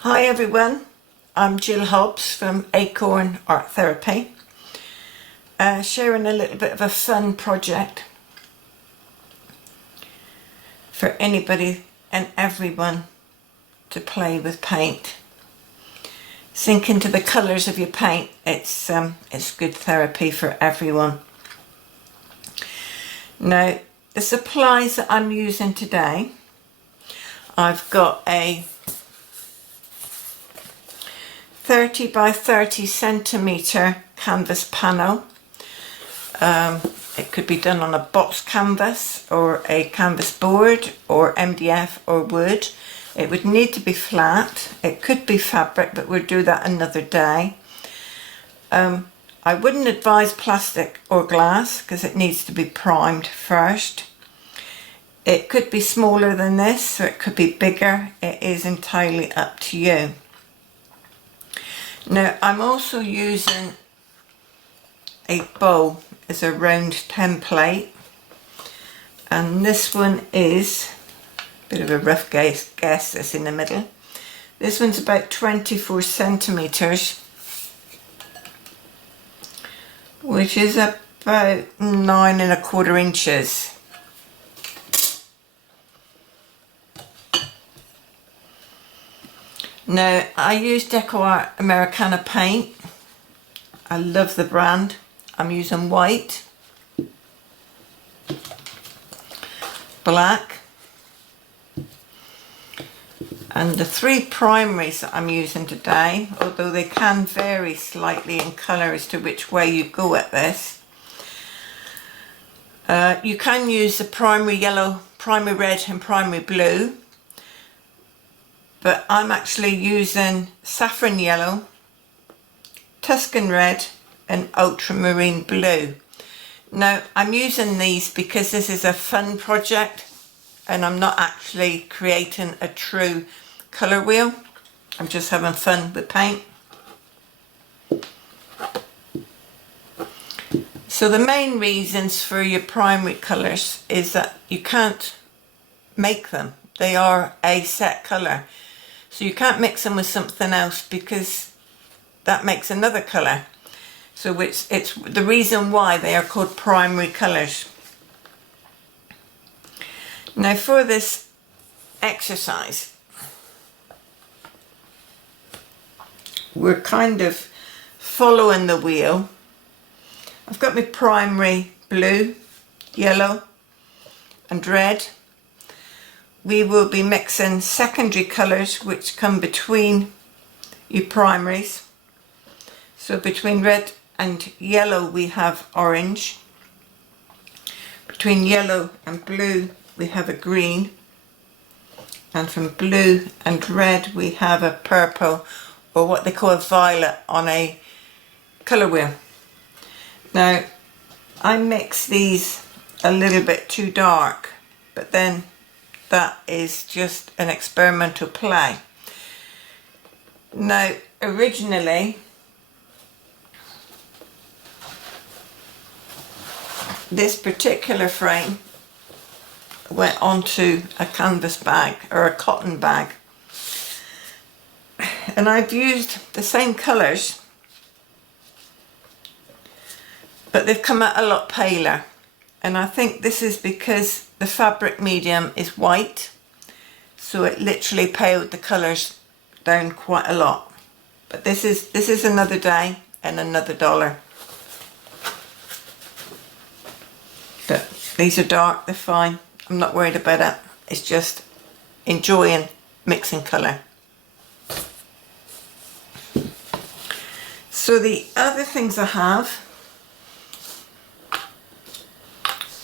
Hi everyone, I'm Jill Hobbs from Acorn Art Therapy, sharing a little bit of a fun project for anybody and everyone to play with paint. Sink into the colours of your paint. It's good therapy for everyone. Now, the supplies that I'm using today, I've got a 30 by 30 centimetre canvas panel. It could be done on a box canvas or a canvas board or MDF or wood. It would need to be flat. It could be fabric, but we'll do that another day. I wouldn't advise plastic or glass because it needs to be primed first. It could be smaller than this, or it could be bigger. It is entirely up to you. Now, I'm also using a bowl as a round template, and this one is a bit of a rough guess that's in the middle. This one's about 24 centimetres, which is about 9¼ inches. Now, I use DecoArt Americana paint. I love the brand. I'm using white, black, and the three primaries that I'm using today, although they can vary slightly in colour as to which way you go at this. You can use the primary yellow, primary red and primary blue, but I'm actually using saffron yellow, Tuscan red and ultramarine blue. Now, I'm using these because this is a fun project and I'm not actually creating a true colour wheel. I'm just having fun with paint. So the main reasons for your primary colours is that you can't make them. They are a set colour. So you can't mix them with something else because that makes another colour. So it's the reason why they are called primary colours. Now, for this exercise, we're kind of following the wheel. I've got my primary blue, yellow and red. We will be mixing secondary colours which come between your primaries. So between red and yellow we have orange. Between yellow and blue we have a green. And from blue and red we have a purple, or what they call a violet on a colour wheel. Now, I mix these a little bit too dark, but then that is just an experimental play. Now, originally, this particular frame went onto a canvas bag or a cotton bag, and I've used the same colours, but they've come out a lot paler, and I think this is because the fabric medium is white, so it literally paled the colours down quite a lot. But this is another day and another dollar. But these are dark, they're fine. I'm not worried about it. It's just enjoying mixing colour. So the other things I have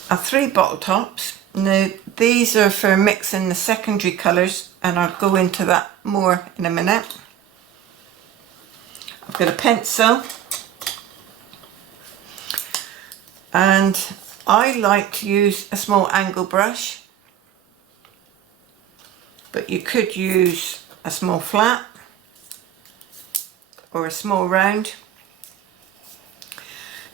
are 3 bottle tops. Now, these are for mixing the secondary colours, and I'll go into that more in a minute. I've got a pencil, and I like to use a small angle brush, but you could use a small flat or a small round.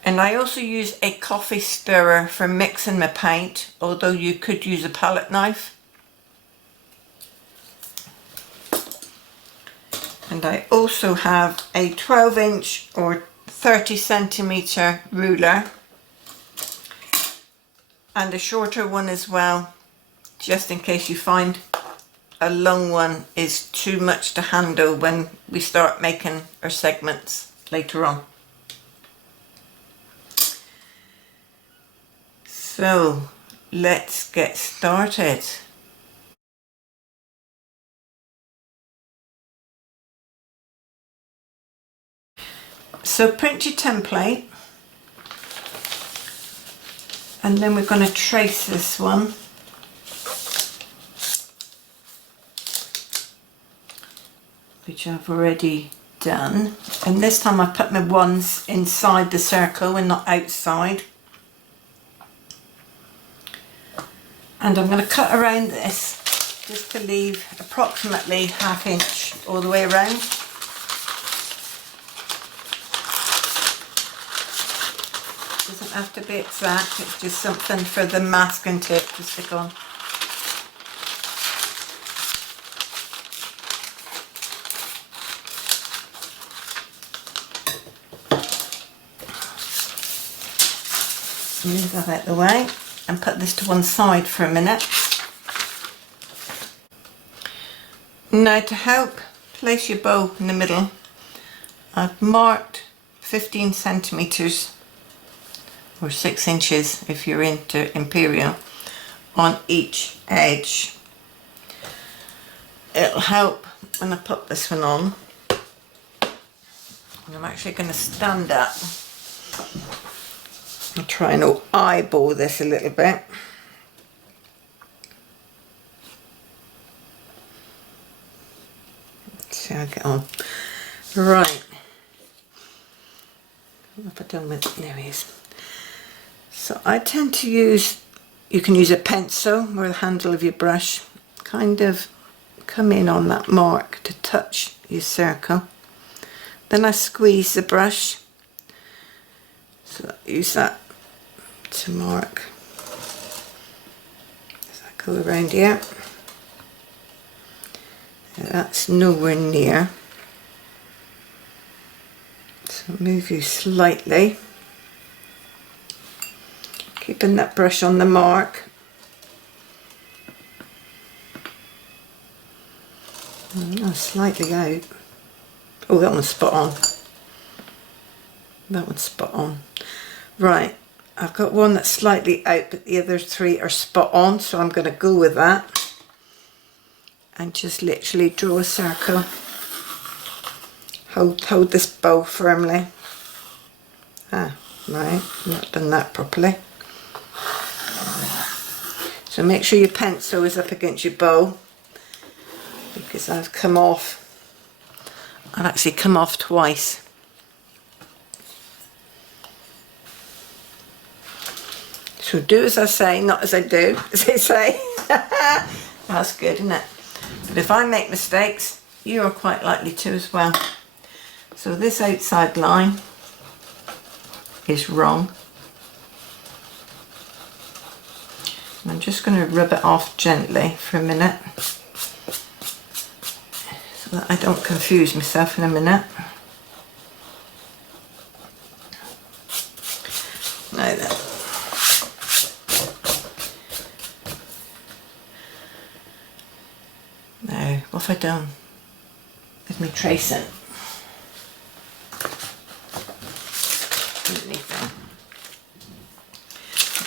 And I also use a coffee stirrer for mixing my paint, although you could use a palette knife. And I also have a 12-inch or 30cm ruler and a shorter one as well, just in case you find a long one is too much to handle when we start making our segments later on. So let's get started. So print your template, and then we're going to trace this one. Which I've already done. And this time I put my ones inside the circle and not outside. And I'm going to cut around this just to leave approximately ½ inch all the way around. Doesn't have to be exact, it's just something for the masking tape to stick on. Move that out the way and put this to one side for a minute. Now, to help place your bow in the middle, I've marked 15 centimetres or 6 inches if you're into imperial on each edge. It'll help when I put this one on. And I'm actually going to stand up and try and eyeball this a little bit. Let's see how I get on. Right. What have I done with? There he is. So I tend to use, you can use a pencil or the handle of your brush, kind of come in on that mark to touch your circle. Then I squeeze the brush. So use that to mark as I go around here. That's nowhere near. So move you slightly, keeping that brush on the mark. Oh, slightly out. Oh, that one's spot on. That one's spot on. Right, I've got one that's slightly out, but the other three are spot on, so I'm going to go with that and just literally draw a circle. Hold this bow firmly. Ah, right, not done that properly. So make sure your pencil is up against your bow, because I've actually come off twice. So do as I say, not as I do, as they say. That's good, isn't it? But if I make mistakes, you are quite likely to as well. So this outside line is wrong. And I'm just going to rub it off gently for a minute, so that I don't confuse myself in a minute. Now then. Now, what have I done with me tracing? Anything.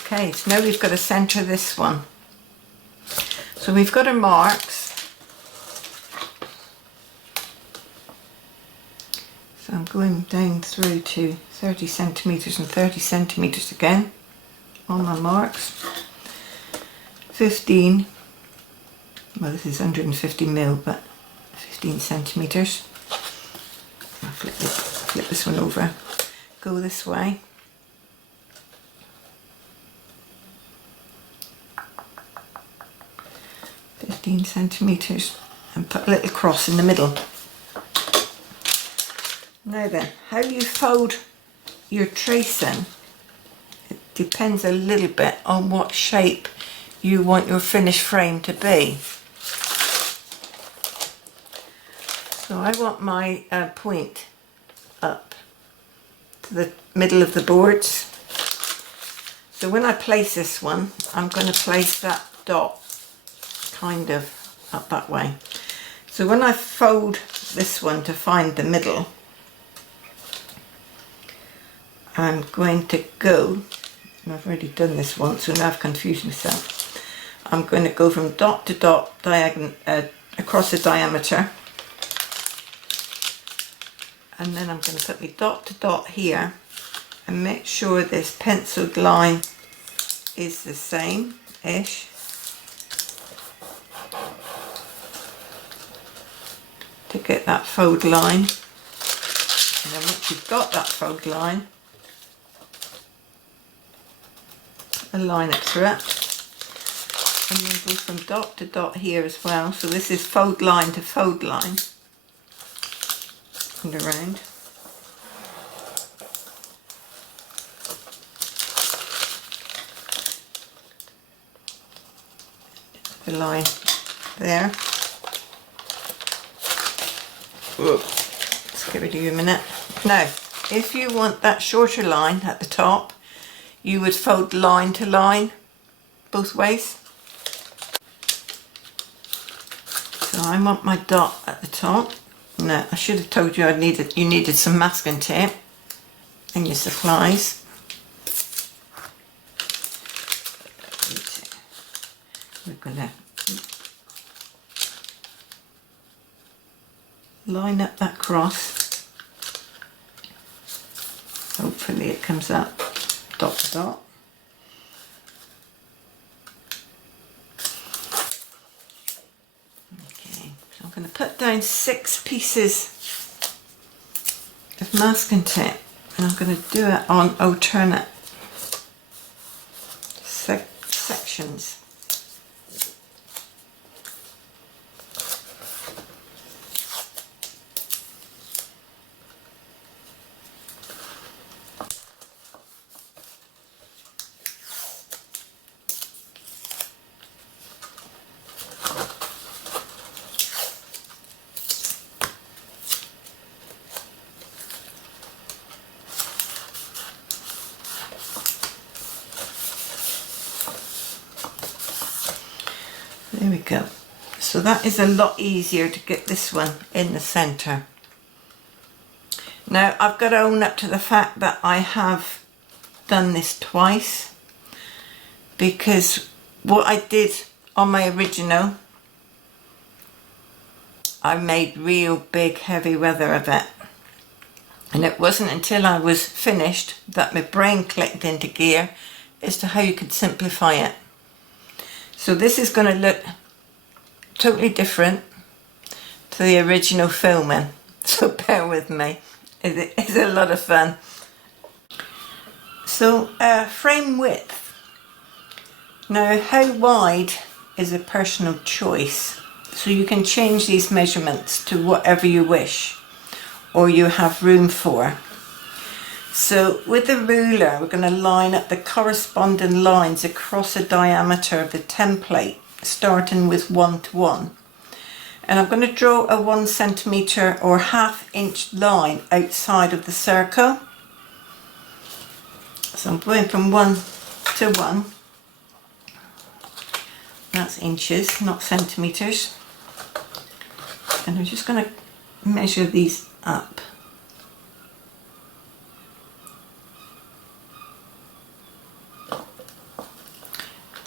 Okay, so now we've got to centre this one. So we've got our marks. So I'm going down through to 30 centimetres and 30 centimetres again on my marks. 15, well this is 150 mil, but 15 centimetres. I'll flip this one over. Go this way. centimetres and put a little cross in the middle. Now then, how you fold your tracing, it depends a little bit on what shape you want your finished frame to be. So I want my point up to the middle of the boards. So when I place this one, I'm going to place that dot kind of up that way. So when I fold this one to find the middle, I'm going to go, and I've already done this once, so now I've confused myself. I'm going to go from dot to dot across the diameter, and then I'm going to put my dot to dot here and make sure this penciled line is the same-ish. To get that fold line. And then once you've got that fold line, put a line up through it. And then go from dot to dot here as well. So this is fold line to fold line. And around. The line there. Let's give it a minute. Now, if you want that shorter line at the top, you would fold line to line both ways. So I want my dot at the top. Now, I should have told you you needed some masking tape and your supplies. We're going to line up that cross. Hopefully it comes up dot to dot. Okay, so I'm going to put down 6 pieces of masking tape, and I'm going to do it on alternate sections. There we go. So that is a lot easier to get this one in the centre. Now I've got to own up to the fact that I have done this twice, because what I did on my original, I made real big heavy weather of it, and it wasn't until I was finished that my brain clicked into gear as to how you could simplify it. So this is going to look totally different to the original filming, so bear with me, it's a lot of fun. So frame width. Now how wide is a personal choice, so you can change these measurements to whatever you wish or you have room for. So with the ruler, we're going to line up the corresponding lines across the diameter of the template, starting with 1 to 1. And I'm going to draw a 1 centimetre or ½ inch line outside of the circle. So I'm going from 1 to 1. That's inches, not centimetres. And I'm just going to measure these up.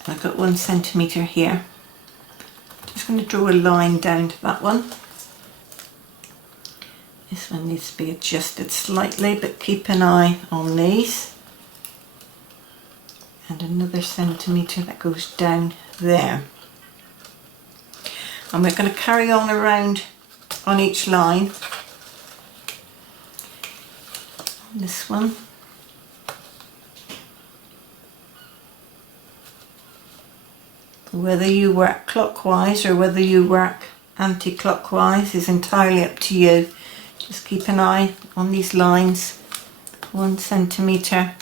I've got 1 centimetre here. Just going to draw a line down to that one. This one needs to be adjusted slightly, but keep an eye on these. And another centimetre that goes down there. And we're going to carry on around on each line. On this one. Whether you work clockwise or whether you work anti-clockwise is entirely up to you. Just keep an eye on these lines. 1 centimetre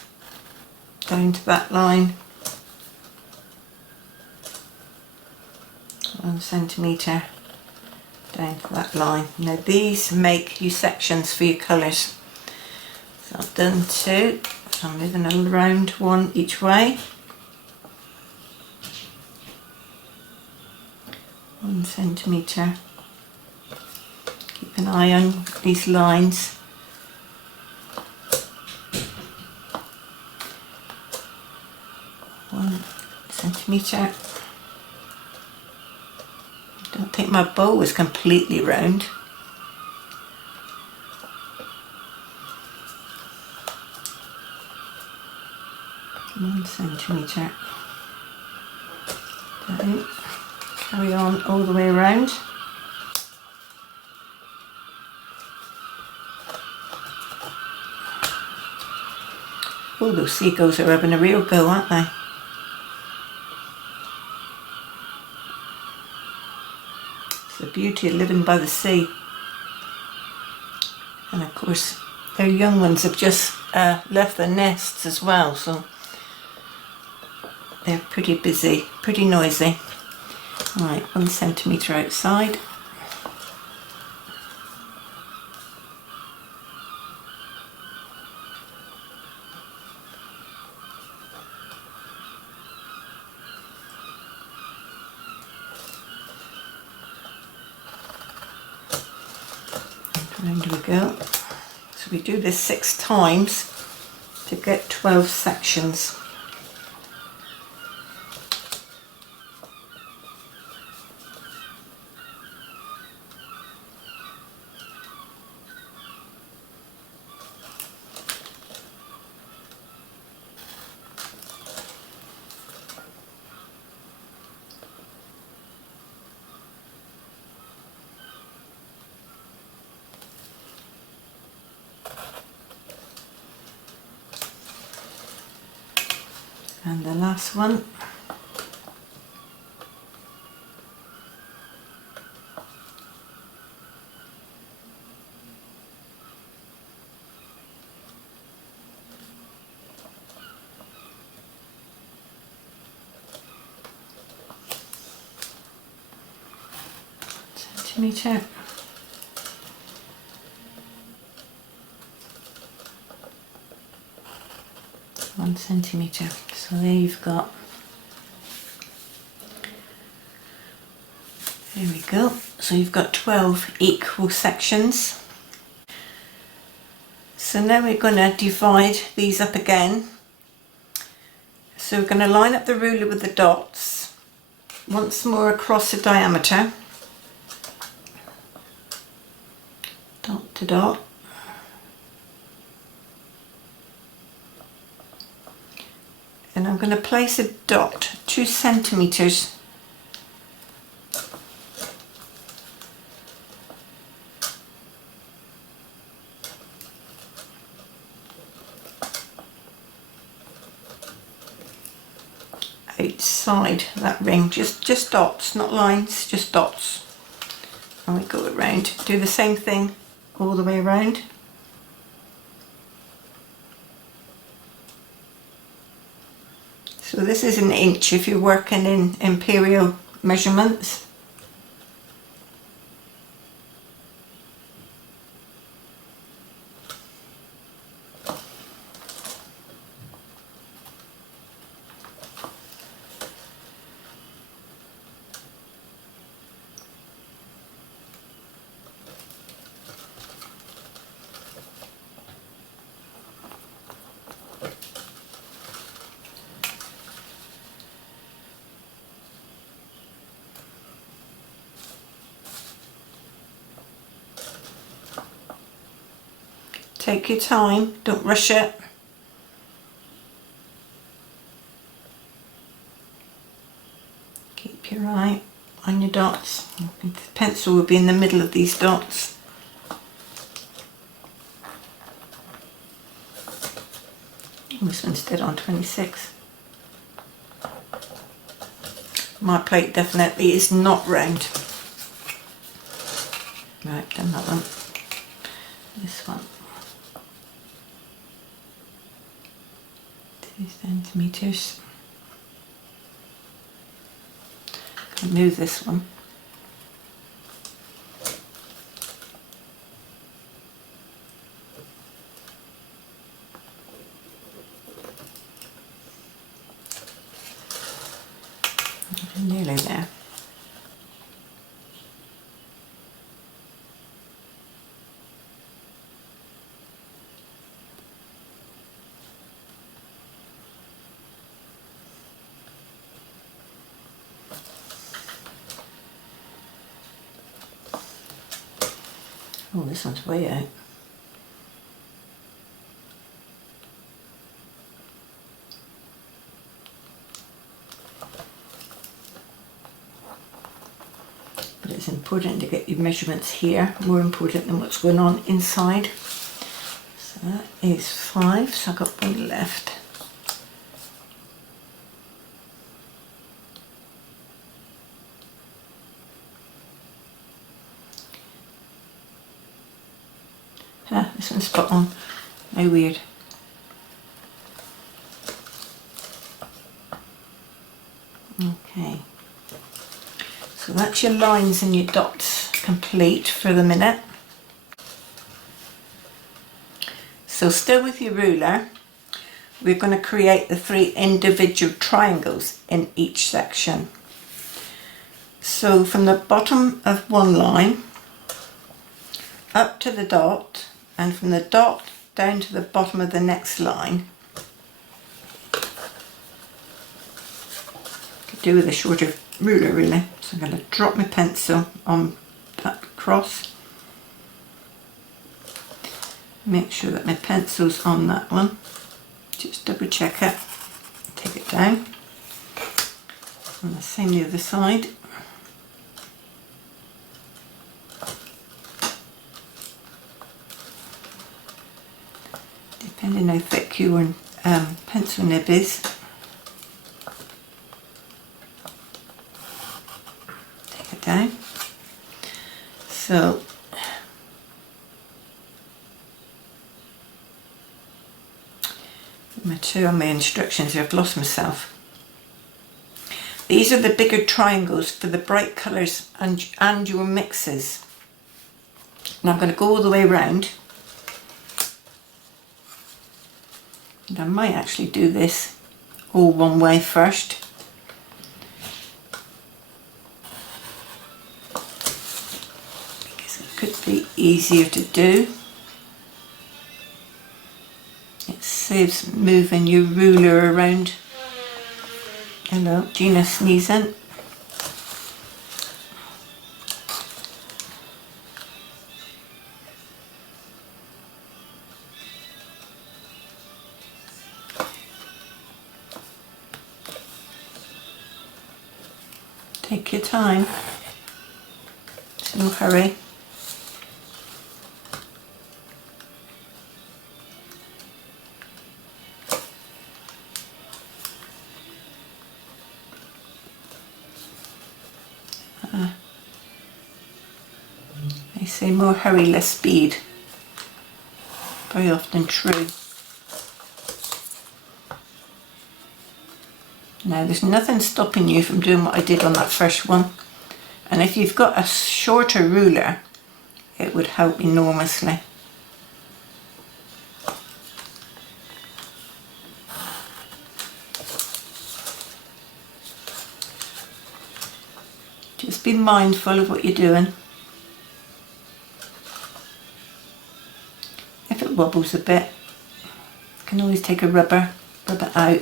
down to that line. 1 centimetre down to that line. Now these make you sections for your colours. So I've done 2, so I'm moving around 1 each way. 1 centimetre. Keep an eye on these lines. Centimetre. I don't think my bow is completely round. One centimetre. Down. Carry on all the way around. Oh, those seagulls are having a real go, aren't they? It's the beauty of living by the sea. And of course, their young ones have just left their nests as well, so they're pretty busy, pretty noisy. Right, 1 centimetre outside. Round we go. So we do this 6 times to get 12 sections. And the last one. Centimetre. One centimetre. So there you've got. There we go. So you've got 12 equal sections. So now we're going to divide these up again. So we're going to line up the ruler with the dots once more across the diameter. Dot to dot. And I'm going to place a dot 2 centimetres outside that ring, just dots, not lines, just dots. And we go around, do the same thing all the way around. So this is an inch if you're working in imperial measurements. Take your time, don't rush it. Keep your eye on your dots. The pencil will be in the middle of these dots. This one's dead on 26. My plate definitely is not round. Right, done that one. This one. 2 centimetres. Move this one. Nearly there. Oh, this one's way out. But it's important to get your measurements here, more important than what's going on inside. So that is 5, so I've got one left. Ah, this one's spot on. How weird. Okay. So that's your lines and your dots complete for the minute. So still with your ruler, we're going to create the 3 individual triangles in each section. So from the bottom of one line up to the dot, and from the dot down to the bottom of the next line. Could do with a shorter ruler really. So I'm going to drop my pencil on that cross. Make sure that my pencil's on that one. Just double check it. Take it down. And the same the other side. Depending how thick your pencil nib is. Take it down. So my instructions here, I've lost myself. These are the bigger triangles for the bright colours and your mixes. Now I'm going to go all the way around. And I might actually do this all one way first. Because it could be easier to do. It saves moving your ruler around. Hello, Gina sneezing. Take your time. No hurry. They say more hurry, less speed. Very often true. Now there's nothing stopping you from doing what I did on that first one. And if you've got a shorter ruler, it would help enormously. Just be mindful of what you're doing. If it wobbles a bit, you can always take a rubber, rub it out.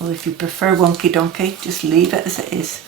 Or if you prefer wonky donkey, just leave it as it is.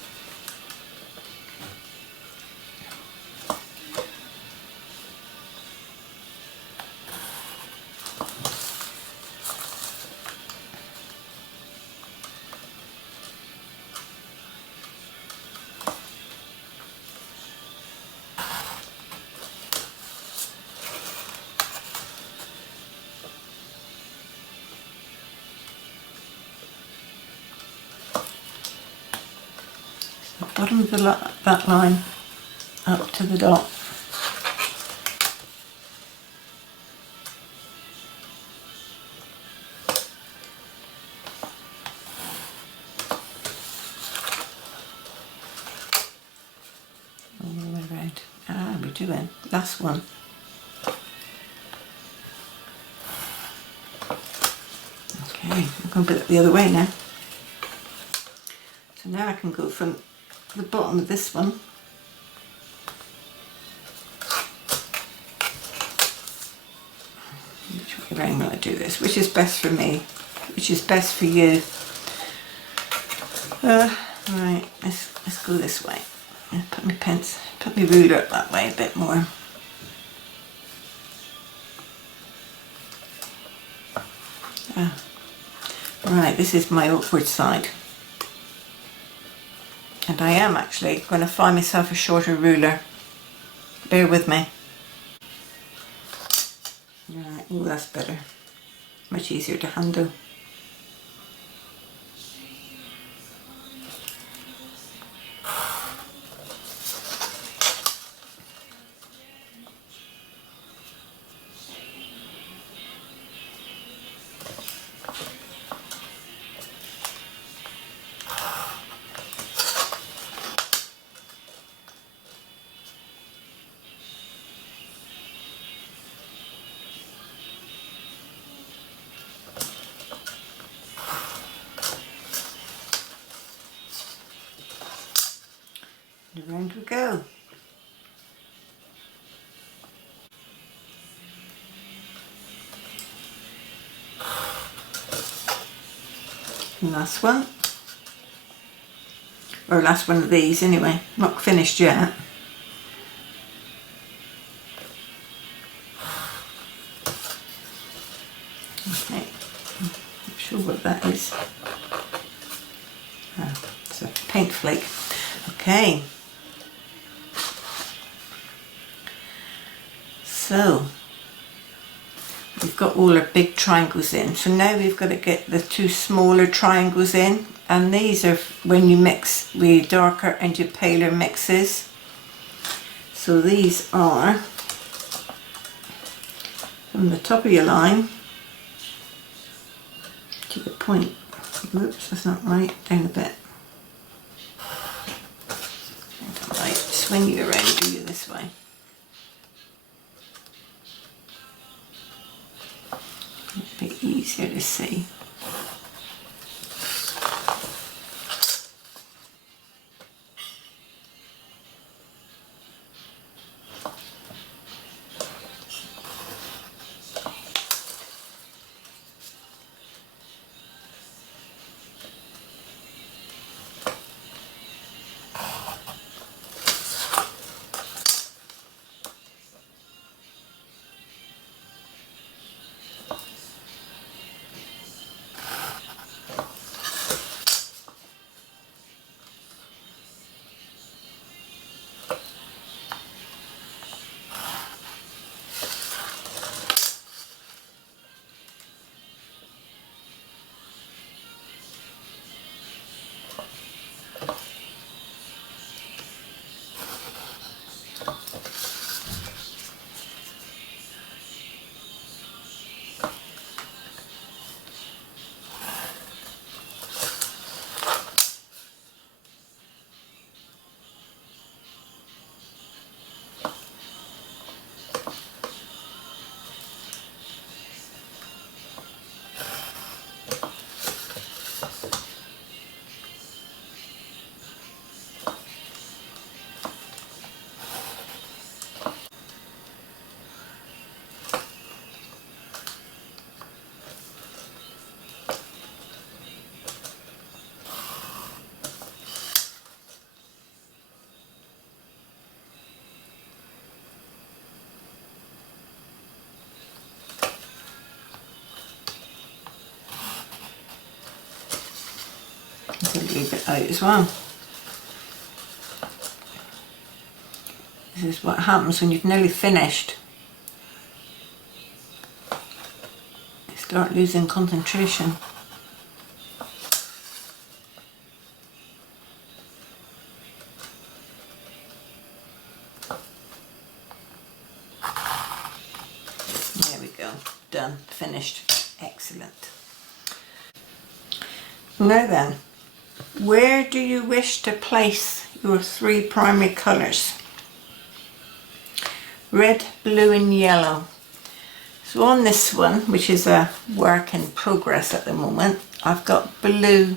Bottom of that line up to the dot. All the way around. Ah, we're doing last one. Okay, I'm going to put it the other way now. So now I can go from the bottom of this one which way around will I do this? Which is best for me? Which is best for you? Right, let's go this way. Put my ruler up that way a bit more. Right, this is my awkward side. And I am actually going to find myself a shorter ruler. Bear with me. Right, oh, that's better. Much easier to handle. And around we go. And last one. Or last one of these anyway. Not finished yet. Okay. Not sure what that is. Oh, it's a paint flake. Okay. So we've got all our big triangles in. So now we've got to get the two smaller triangles in, and these are when you mix with darker and your paler mixes. So these are from the top of your line to the point. Whoops, that's not right. Down a bit. Right, swing you around, do you this way. A bit easier to see. Leave it out as well. This is what happens when you've nearly finished. You start losing concentration. There we go. Done. Finished. Excellent. Now then, where do you wish to place your three primary colours? Red, blue and yellow. So on this one, which is a work in progress at the moment, I've got blue,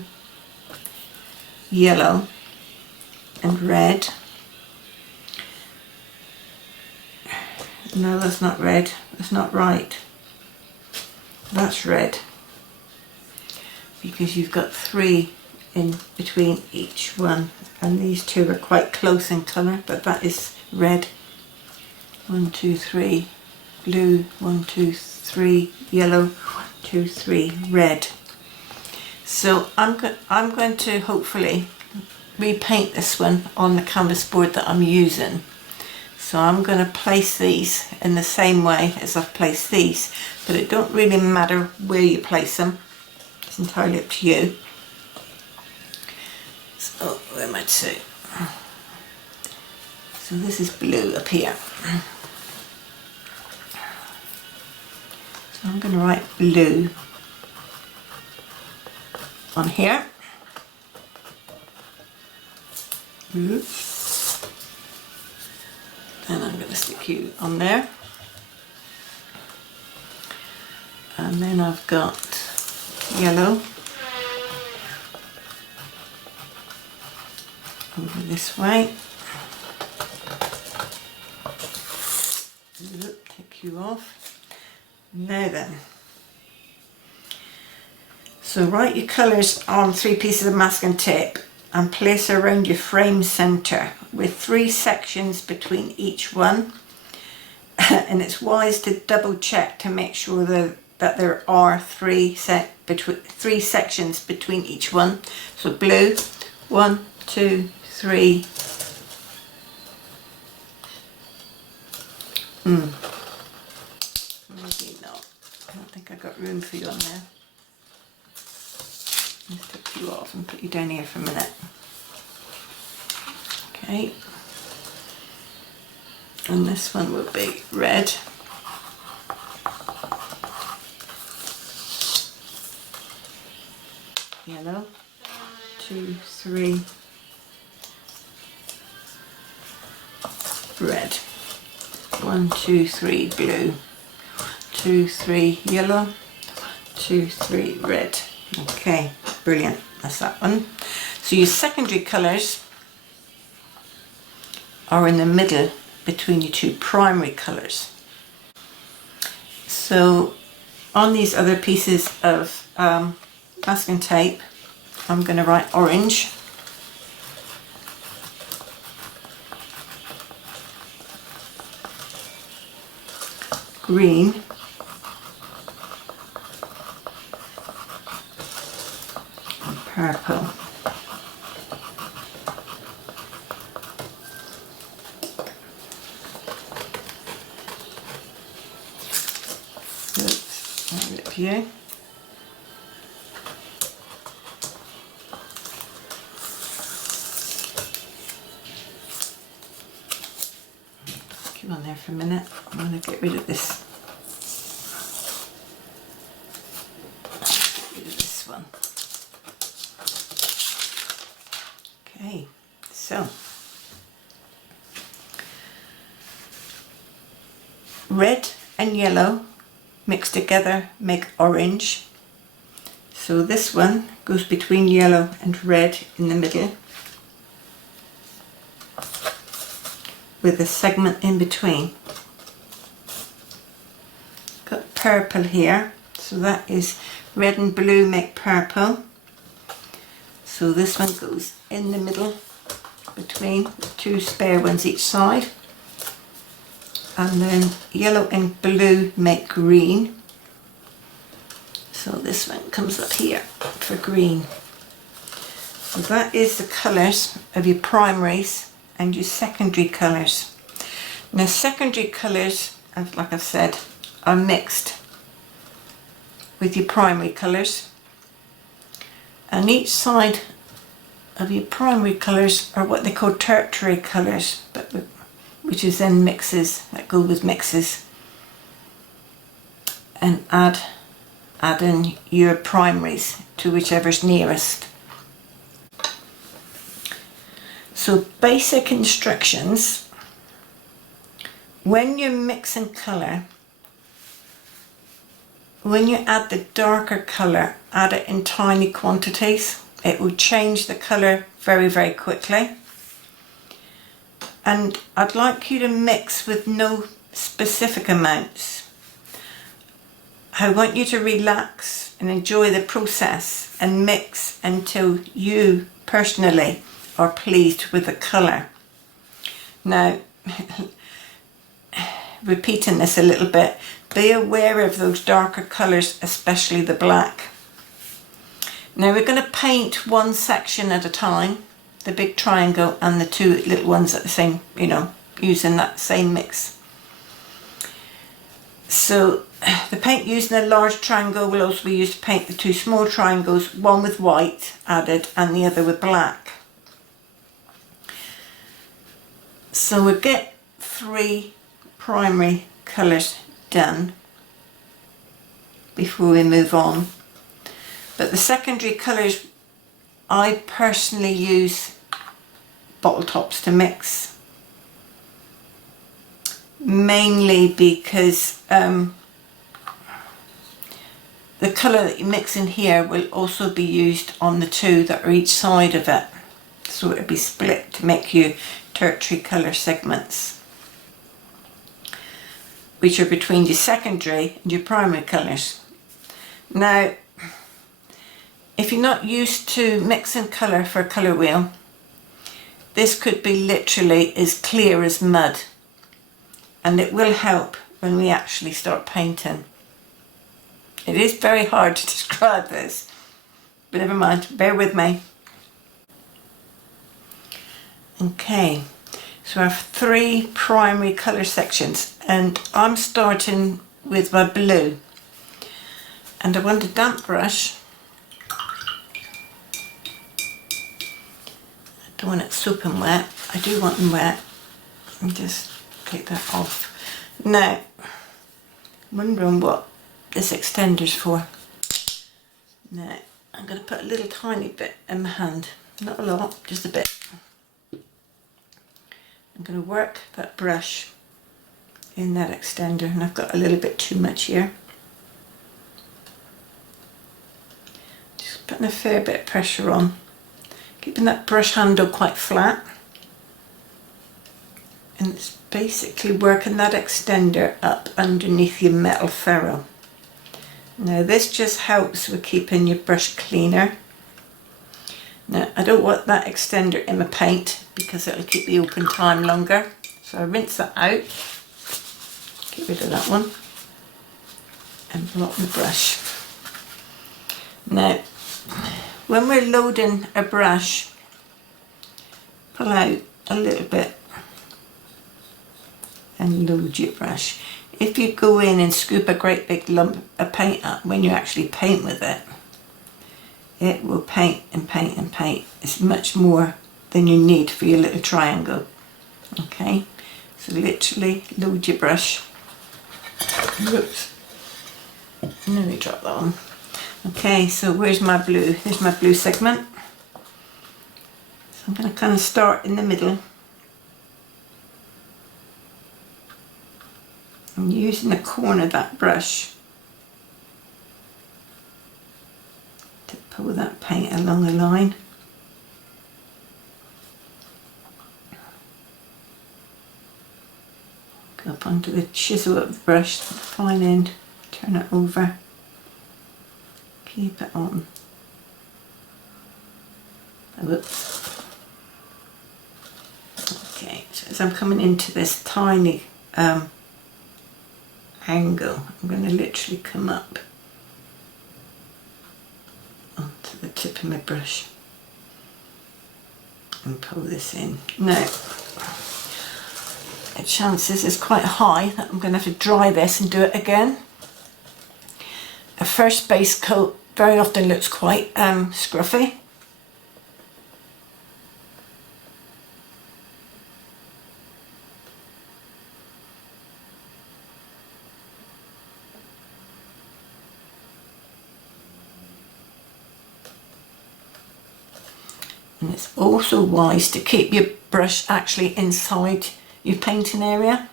yellow and red. No, that's not red, that's not right. That's red, because you've got 3 in between each one, and these two are quite close in colour, but that is red. 1, 2, 3, blue, 1, 2, 3, yellow, 1, 2, 3, red. So I'm going to hopefully repaint this one on the canvas board that I'm using. So I'm going to place these in the same way as I've placed these, but it don't really matter where you place them. It's entirely up to you. So where am I to? So this is blue up here. So I'm going to write blue on here. Oops. And I'm going to stick you on there. And then I've got yellow over this way. Take you off. Now then. So write your colours on 3 pieces of masking tape and place around your frame centre with 3 sections between each one. And it's wise to double check to make sure that there are 3 sections between each one. So blue, 1, 2, 3. Maybe not. I don't think I got room for you on there. Let's take you off and put you down here for a minute. Okay. And this one will be red. Yellow. 2, 3. Red. 1, 2, 3, blue. 2, 3, yellow. 2, 3, red. Okay, brilliant. That's that one. So your secondary colours are in the middle between your 2 primary colours. So on these other pieces of masking tape, I'm going to write orange. Green. And purple. Oops, I'll rip you. Keep on there for a minute. I'm going to get rid of this. Get rid of this one. Okay, so red and yellow mixed together make orange. So this one goes between yellow and red in the middle, with a segment in between. Got purple here, so that is red and blue make purple. So this one goes in the middle between 2 spare ones each side. And then yellow and blue make green. So this one comes up here for green. So that is the colours of your primaries and your secondary colours. Now secondary colours, like I've said, are mixed with your primary colours. And each side of your primary colours are what they call tertiary colours, which is then mixes, that go with mixes. And add in your primaries to whichever's nearest. So basic instructions: when you're mixing colour, when you add the darker colour, add it in tiny quantities. It will change the colour very, very quickly. And I'd like you to mix with no specific amounts. I want you to relax and enjoy the process and mix until you personally are pleased with the colour. Now, repeating this a little bit, be aware of those darker colours, especially the black. Now we're going to paint one section at a time, the big triangle and the two little ones at the same, using that same mix. So the paint used in the large triangle will also be used to paint the two small triangles, one with white added and the other with black. So we'll get 3 primary colours done before we move on. But the secondary colours, I personally use bottle tops to mix. Mainly because the colour that you mix in here will also be used on the two that are each side of it. So it'll be split to make you tertiary colour segments, which are between your secondary and your primary colours. Now, if you're not used to mixing colour for a colour wheel, this could be literally as clear as mud, and it will help when we actually start painting. It is very hard to describe this, but never mind, bear with me. Okay, so I have 3 primary colour sections, and I'm starting with my blue, and I want a damp brush. I don't want it soaping wet, I do want them wet. Let me just take that off. Now, I'm wondering what this extender's for. Now, I'm going to put a little tiny bit in my hand, not a lot, just a bit. I'm going to work that brush in that extender, and I've got a little bit too much here. Just putting a fair bit of pressure on, keeping that brush handle quite flat, and it's basically working that extender up underneath your metal ferrule. Now this just helps with keeping your brush cleaner. Now I don't want that extender in my paint because it'll keep the open time longer, so I rinse that out, get rid of that one, and block the brush. Now when we're loading a brush, pull out a little bit and load your brush. If you go in and scoop a great big lump of paint up, when you actually paint with it, it will paint and paint and paint. It's much more than you need for your little triangle. Okay, so literally load your brush. Whoops. And then we drop that one. Okay, so where's my blue? Here's my blue segment. So I'm going to kind of start in the middle. I'm using the corner of that brush to pull that paint along the line. Go up onto the chisel of the brush, the fine end, turn it over, keep it on. Whoops. Okay, so as I'm coming into this tiny angle, I'm going to literally come up onto the tip of my brush and pull this in. Now, the chances is quite high that I'm going to have to dry this and do it again. A first base coat very often looks quite scruffy. And it's also wise to keep your brush actually inside your painting area.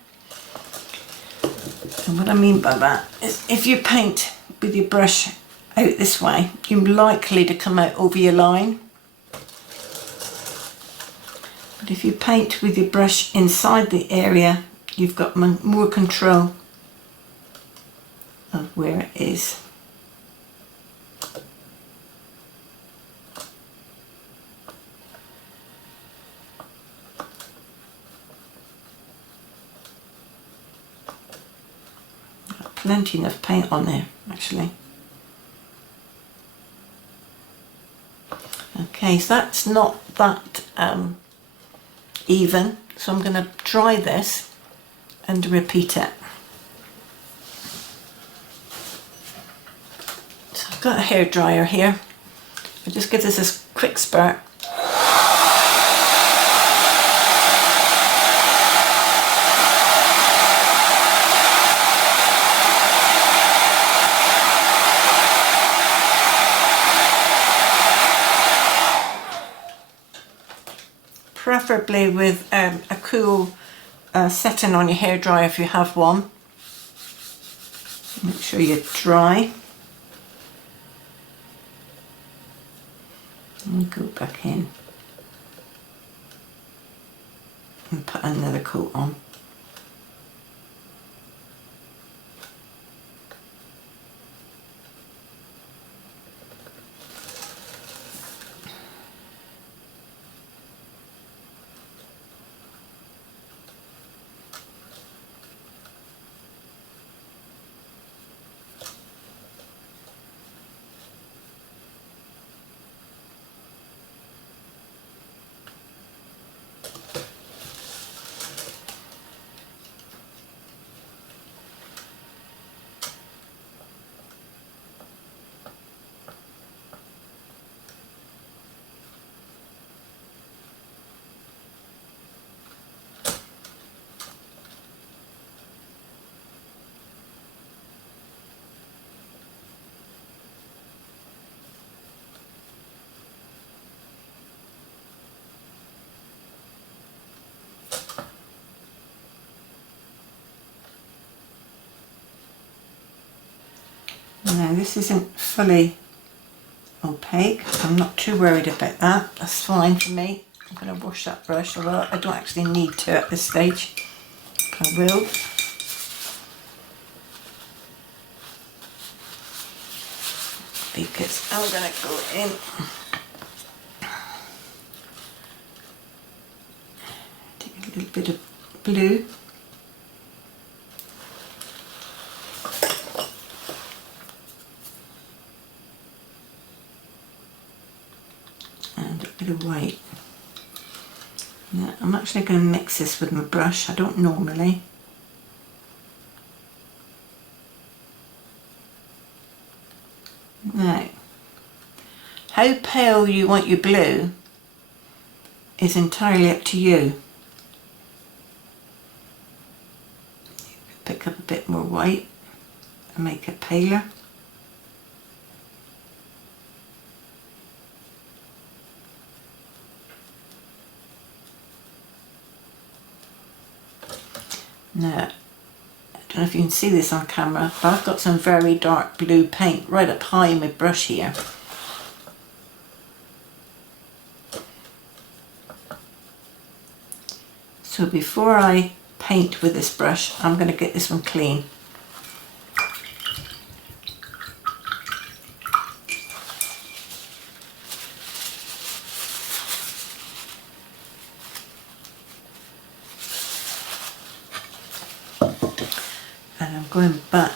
And what I mean by that is if you paint with your brush out this way, you're likely to come out over your line. But if you paint with your brush inside the area, you've got more control of where it is. Plenty enough paint on there, actually. Okay, so that's not that even, so I'm going to dry this and repeat it. So I've got a hairdryer here. I'll just give this a quick spurt. Preferably with a cool setting on your hairdryer if you have one. Make sure you're dry. And go back in and put another coat on. Now this isn't fully opaque, I'm not too worried about that, that's fine for me. I'm going to wash that brush, although I don't actually need to at this stage. I will. Because I'm going to go in. Take a little bit of blue. And a bit of white. Yeah, I'm actually going to mix this with my brush. I don't normally. Now, how pale you want your blue is entirely up to you. You can pick up a bit more white and make it paler. Now, I don't know if you can see this on camera, but I've got some very dark blue paint right up high in my brush here. So before I paint with this brush, I'm going to get this one clean. And I'm going back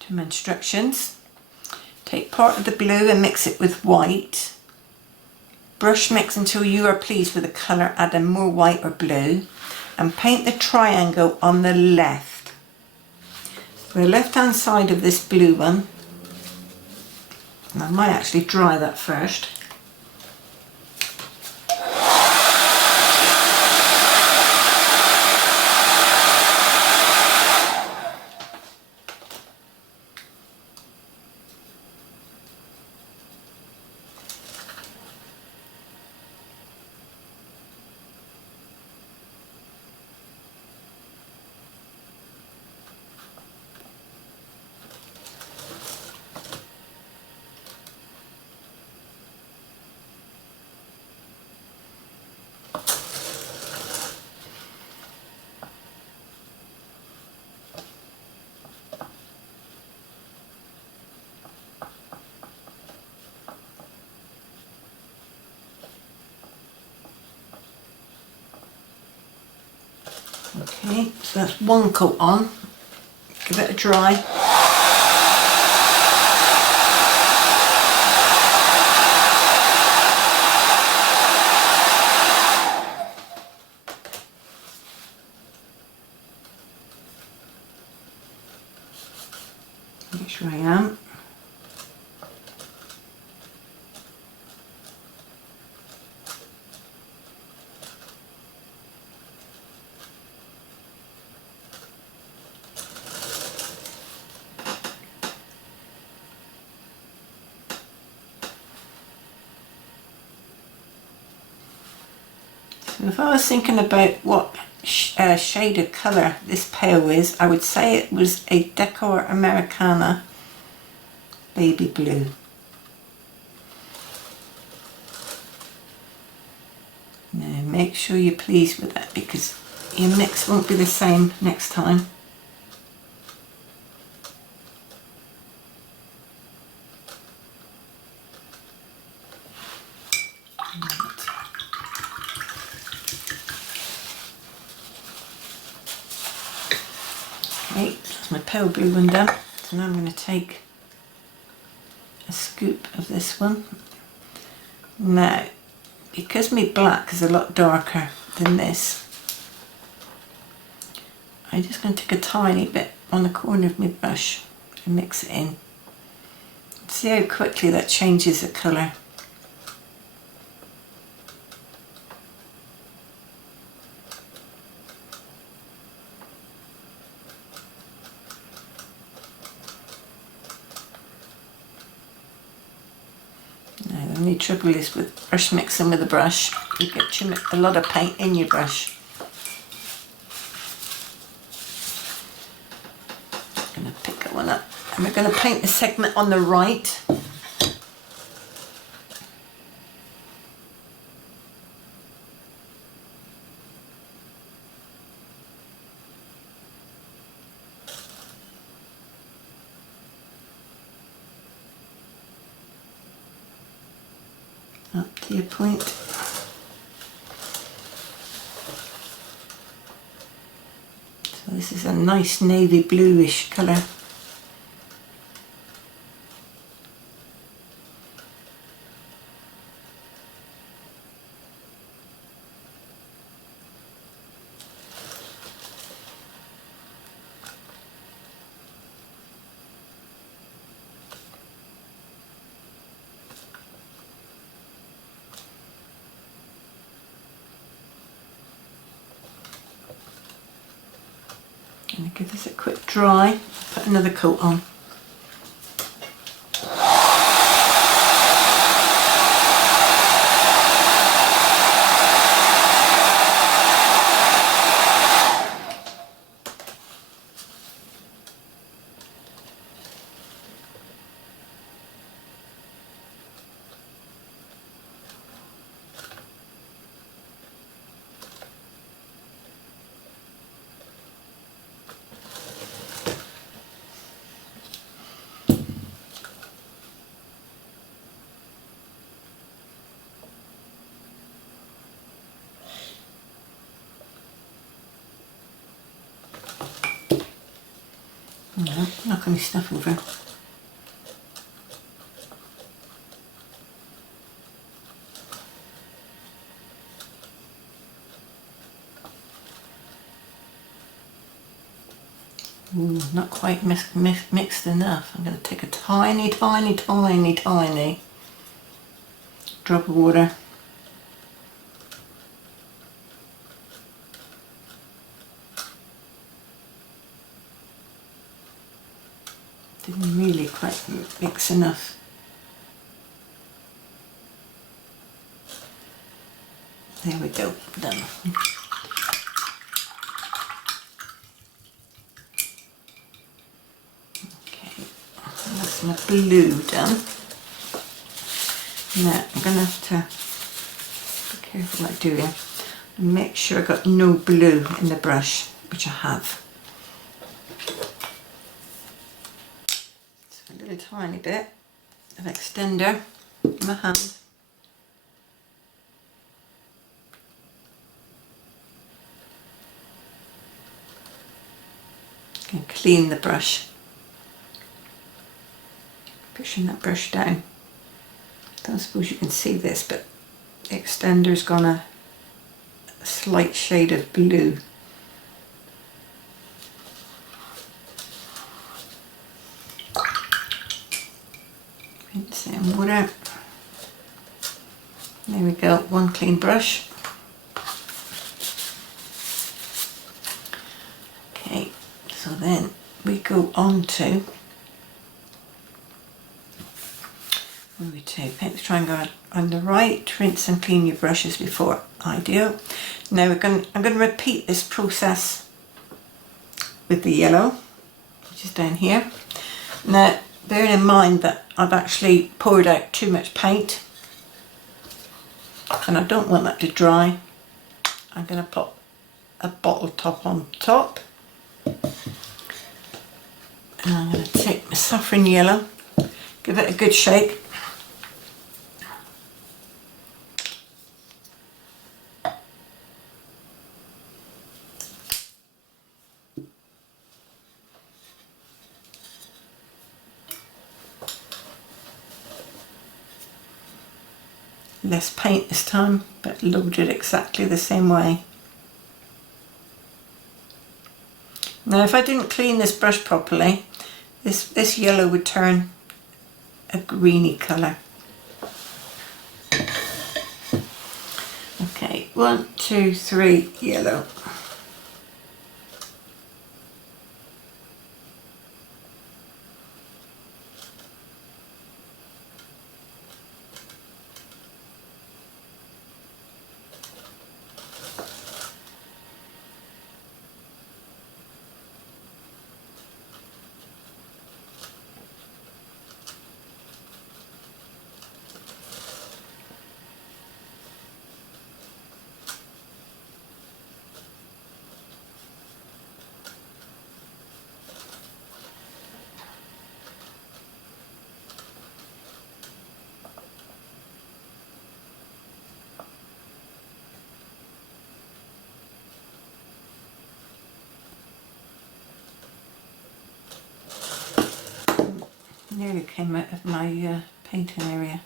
to my instructions. Take part of the blue and mix it with white. Brush mix until you are pleased with the colour, adding more white or blue. And paint the triangle on the left. So the left hand side of this blue one. And I might actually dry that first. Okay, so that's one coat on. Give it a dry. Make sure I am. So if I was thinking about what shade of colour this pail is, I would say it was a Decor Americana baby blue. Now make sure you're pleased with that because your mix won't be the same next time. Okay, that's my pale blue one done. So now I'm going to take a scoop of this one. Now, because my black is a lot darker than this, I'm just going to take a tiny bit on the corner of my brush and mix it in. See how quickly that changes the colour. Now the only trouble is with brush mixing with a brush, you get a lot of paint in your brush. I'm going to pick that one up and we're going to paint the segment on the right. Up to your point. So this is a nice navy bluish colour. I'm going to give this a quick dry, put another coat on. No, knock any stuff over. Ooh, not quite mixed enough. I'm going to take a tiny drop of water. Didn't really quite mix enough. There we go, done. Okay, that's my blue done. Now I'm going to have to be careful what I do here and make sure I got no blue in the brush, which I have. So a little tiny bit of extender in my hand. And clean the brush. Pushing that brush down. Don't suppose you can see this, but the extender's gone a slight shade of blue. Rinse in water. There we go, one clean brush. Okay, so then we go on to number 2. Paint the triangle on the right, rinse and clean your brushes before I do. Now I'm going to repeat this process with the yellow, which is down here. Now, bearing in mind that I've actually poured out too much paint and I don't want that to dry, I'm going to put a bottle top on top. And I'm going to take my saffron yellow, give it a good shake. Less paint this time, but loaded exactly the same way. Now if I didn't clean this brush properly, this yellow would turn a greeny colour. Okay, 1, 2, 3, yellow. Nearly came out of my painting area.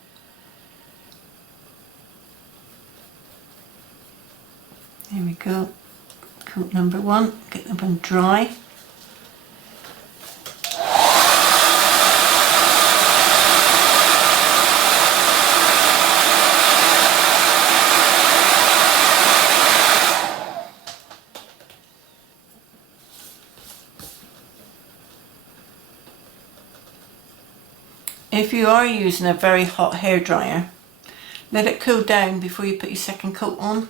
There we go. Coat number 1, get them on dry. If you are using a very hot hairdryer, let it cool down before you put your second coat on.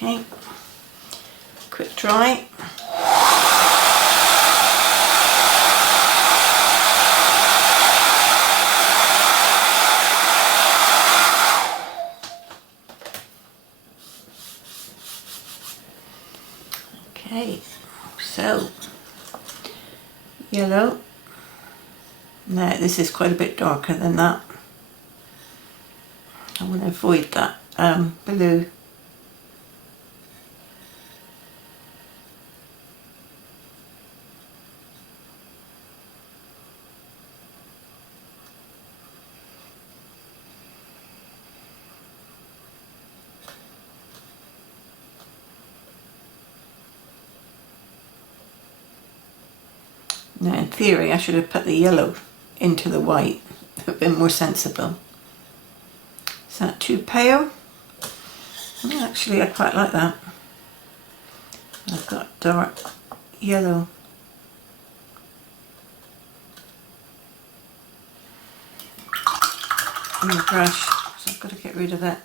Okay, quick dry. Okay, so yellow. Now this is quite a bit darker than that. I want to avoid that blue. Now in theory I should have put the yellow into the white. It would have been more sensible. Is that too pale? Well, actually I quite like that. I've got dark yellow. On the brush, so I've got to get rid of it.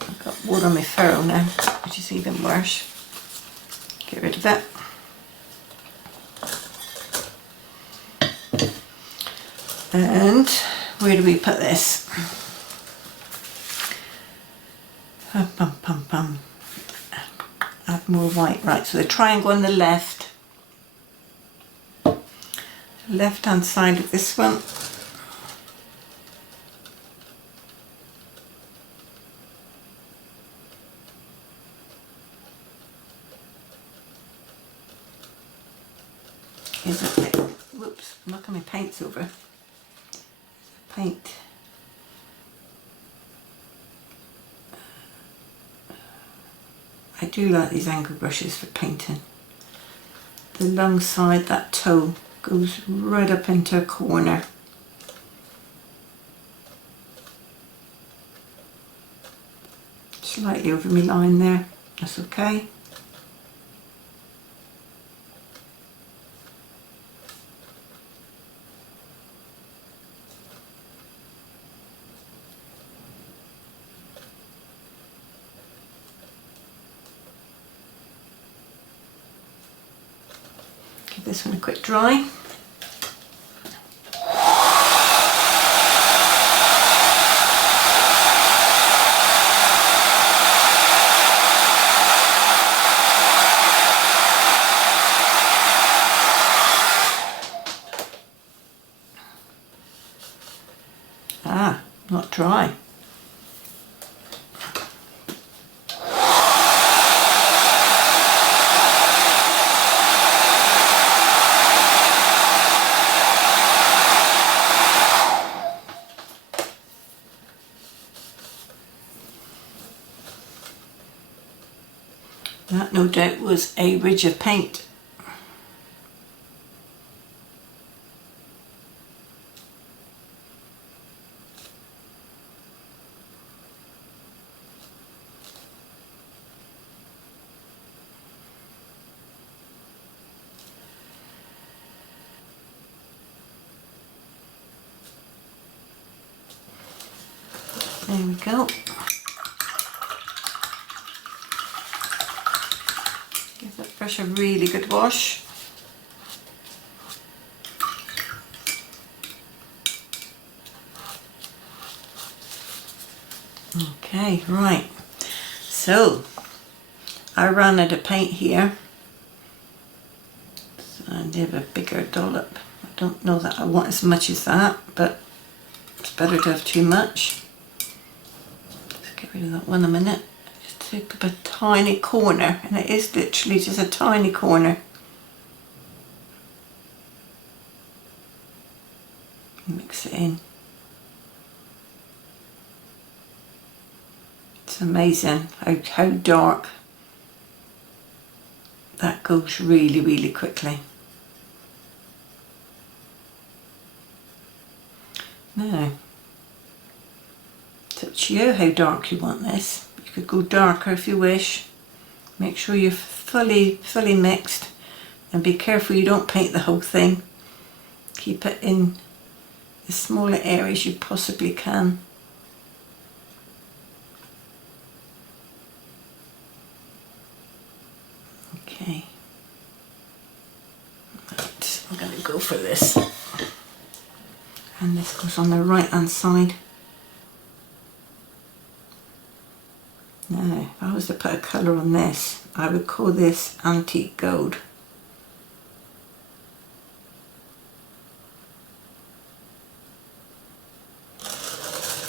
I've got wood on my ferrule now, which is even worse. Get rid of that. And where do we put this? Pum, pum, pum. Add more white. Right, so the triangle on the left hand side of this one. Is a bit, whoops, I'm knocking my paints over. Paint. I do like these angle brushes for painting. The long side, that toe, goes right up into a corner. Slightly over my line there, that's okay. Give this one a quick dry. Not dry. That no doubt was a ridge of paint. There we go. Give that brush a really good wash. Okay, right. So, I ran out of paint here. So I need a bigger dollop. I don't know that I want as much as that, but it's better to have too much. Get rid of that one a minute. Just take up a tiny corner, and it is literally just a tiny corner. Mix it in. It's amazing how dark that goes really, really quickly. Now, it's up to you how dark you want this. You could go darker if you wish. Make sure you're fully mixed, and be careful you don't paint the whole thing. Keep it in the smaller areas you possibly can. Okay. Right, I'm going to go for this. And this goes on the right hand side. Now, if I was to put a colour on this, I would call this antique gold.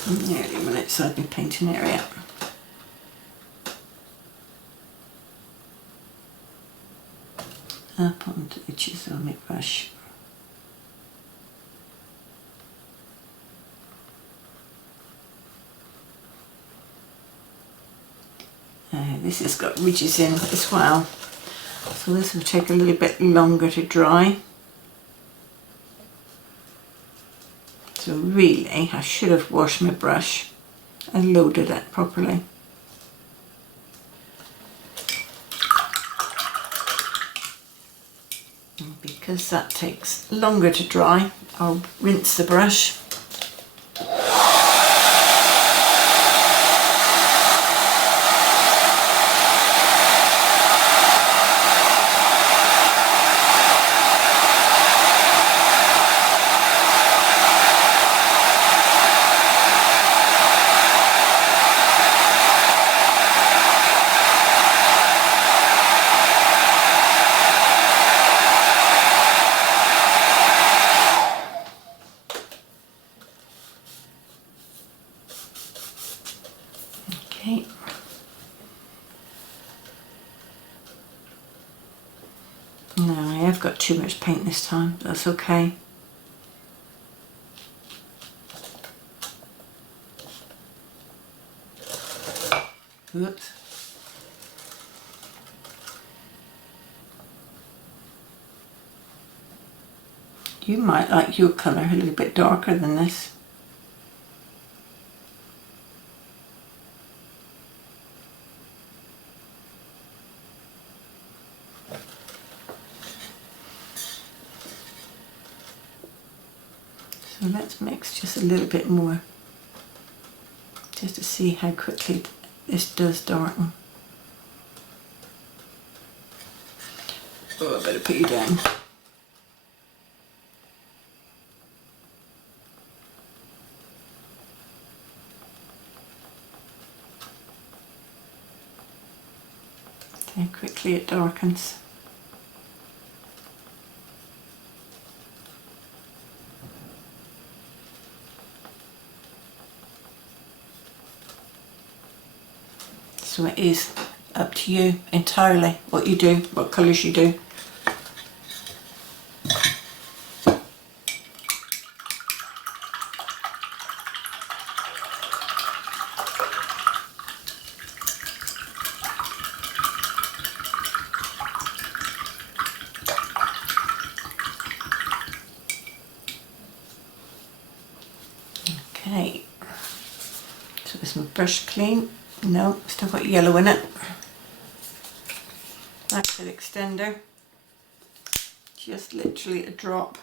Nearly one outside my painting area. Up onto the chisel on my brush. This has got ridges in as well. So this will take a little bit longer to dry. So really, I should have washed my brush and loaded it properly. And because that takes longer to dry, I'll rinse the brush. Okay. No, I have got too much paint this time, that's okay. Oops. You might like your colour a little bit darker than this. So let's mix just a little bit more, just to see how quickly this does darken. Oh, I better put you down. See how quickly it darkens. So it is up to you entirely what you do, what colours you do. Okay, so is my brush clean? No, still got yellow in it. Back to the extender, just literally a drop.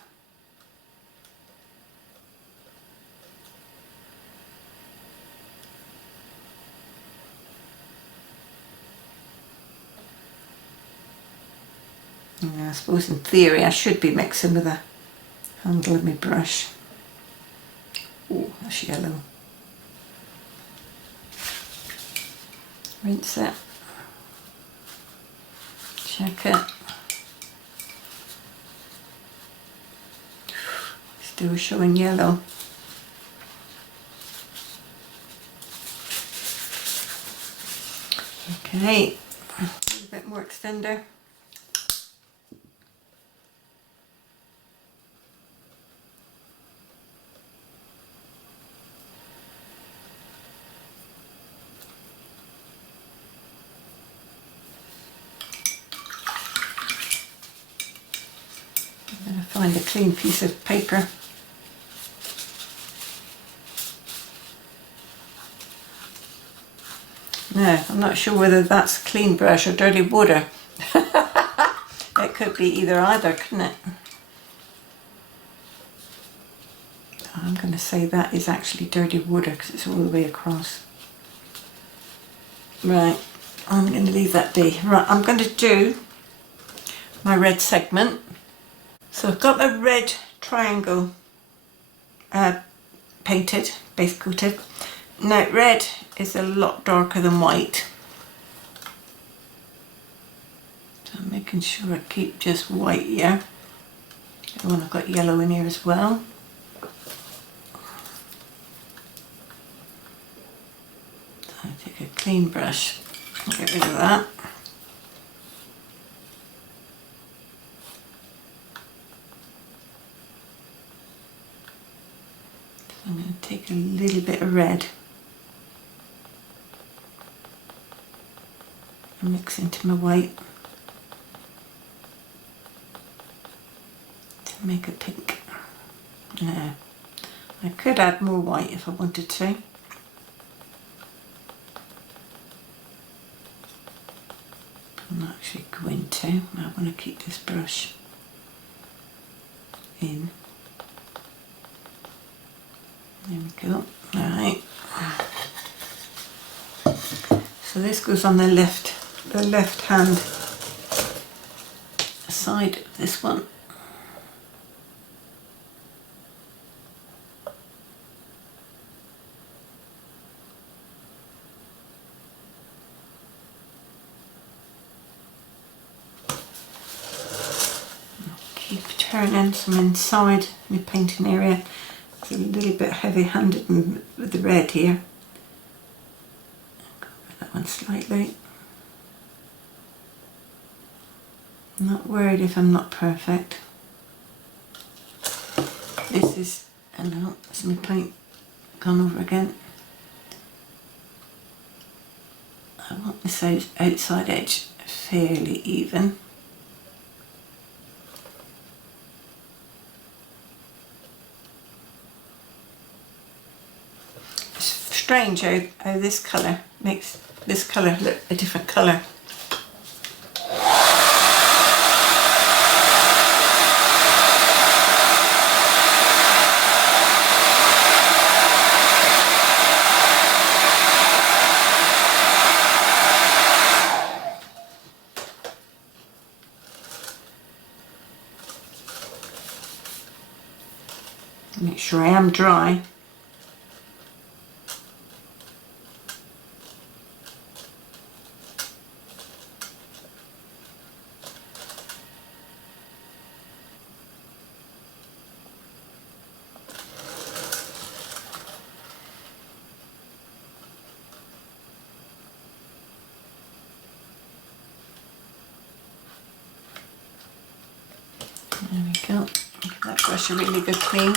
And I suppose in theory I should be mixing with the handle of my brush. Oh, that's yellow. Rinse it. Check it. Still showing yellow. Okay, a little bit more extender. I'm going to find a clean piece of paper. No, I'm not sure whether that's clean brush or dirty water. It could be either, couldn't it? I'm going to say that is actually dirty water because it's all the way across. Right, I'm going to leave that be. Right, I'm going to do my red segment. So I've got my red triangle painted, base coated. Now red is a lot darker than white. So I'm making sure I keep just white here. Oh, and I've got yellow in here as well. So I take a clean brush and get rid of that. So I'm going to take a little bit of red and mix into my white. make a pink. Now, I could add more white if I wanted to. I'm not actually going to. I want to keep this brush in. There we go. Alright. So this goes on the left hand side of this one. Keep turning some inside the painting area. It's a little bit heavy-handed with the red here. Cover that one slightly. I'm not worried if I'm not perfect. This is, I know, it's my paint gone over again. I want this outside edge fairly even. It's strange how this colour makes this colour look a different colour. Make sure I am dry. There we go. Give that brush a really good clean. You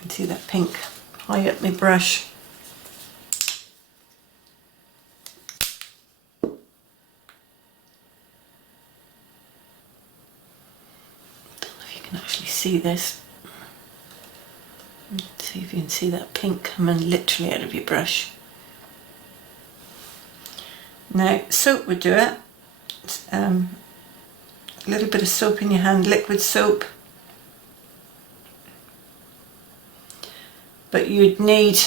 can see that pink high up my brush. Don't know if you can actually see this. Let's see if you can see that pink coming literally out of your brush. Now, soap would do it. A little bit of soap in your hand, liquid soap. But you'd need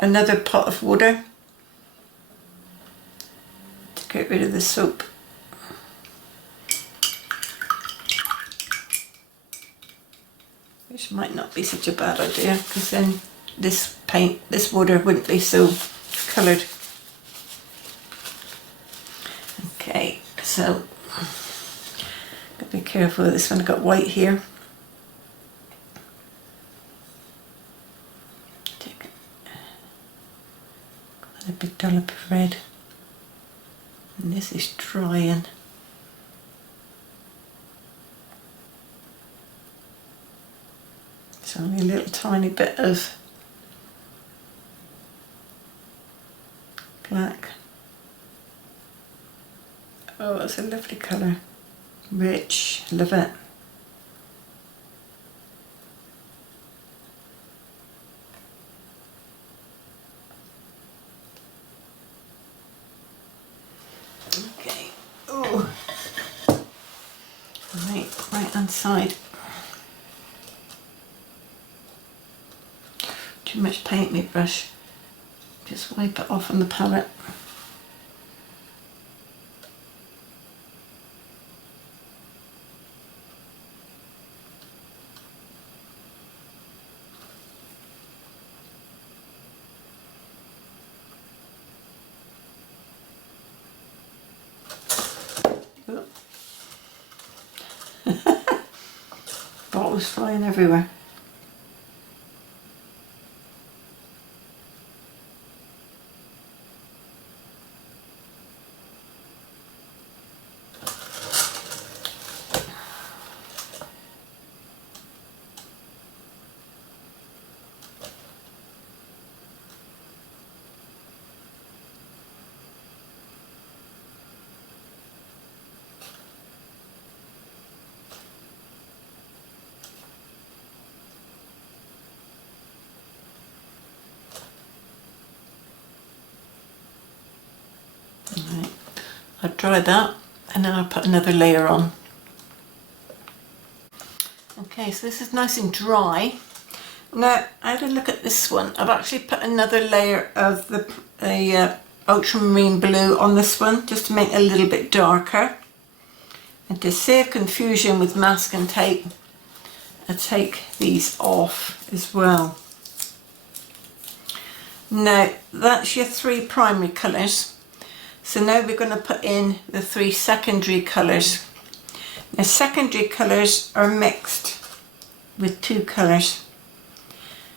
another pot of water to get rid of the soap. Which might not be such a bad idea, because then this water wouldn't be so coloured. Okay, so gotta be careful with this one. I've got white here. Take quite a big dollop of red, and this is drying. So only a little tiny bit of black. Oh, it's a lovely colour. Rich, love it. Okay. Oh. Right hand side. Too much paint me brush. Just wipe it off on the palette. Bottles flying everywhere. I'll dry that and then I'll put another layer on. Okay, so this is nice and dry. Now, I had a look at this one. I've actually put another layer of the ultramarine blue on this one, just to make it a little bit darker. And to save confusion with masking tape, I take these off as well. Now, that's your 3 primary colours. So now we're going to put in the 3 secondary colours. Now, secondary colours are mixed with 2 colours.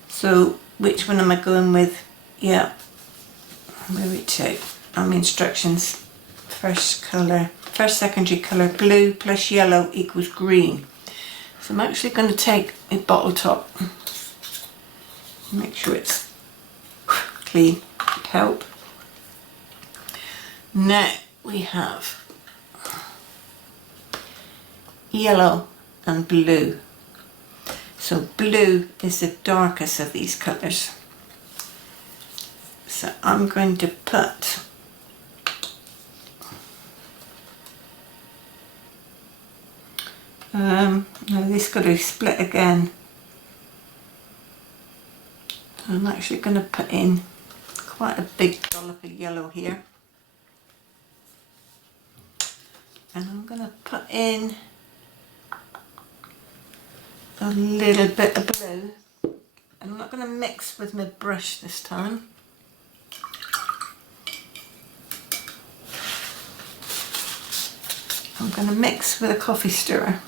So which one am I going with? Yeah, where we take instructions. First secondary colour, blue plus yellow equals green. So I'm actually going to take a bottle top, make sure it's clean, would help. Now we have yellow and blue. So blue is the darkest of these colours. So I'm going to put now this got to split again. I'm actually going to put in quite a big dollop of yellow here. And I'm going to put in a little bit of blue. I'm not going to mix with my brush this time. I'm going to mix with a coffee stirrer.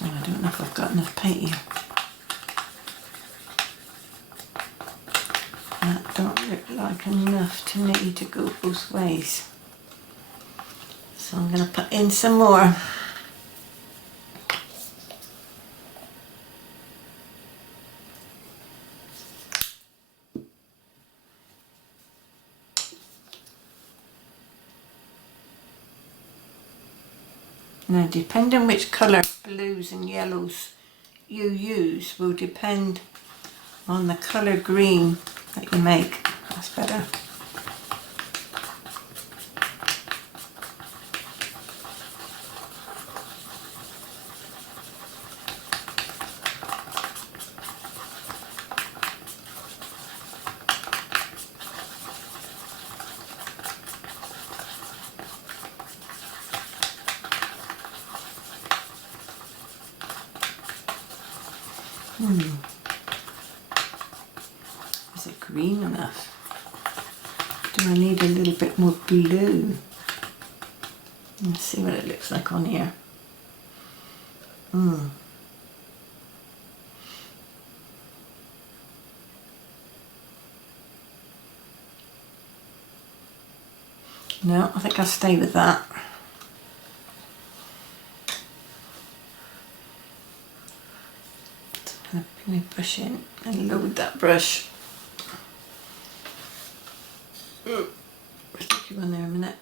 I don't know if I've got enough paint here. That don't look like enough to me to go both ways. So I'm going to put in some more. Now, depending which colour blues and yellows you use will depend on the colour green that you make. That's better. Is it green enough? Do I need a little bit more blue? Let's see what it looks like on here. No, I think I'll stay with that. Put my brush in and load that brush. Stick you on there a minute.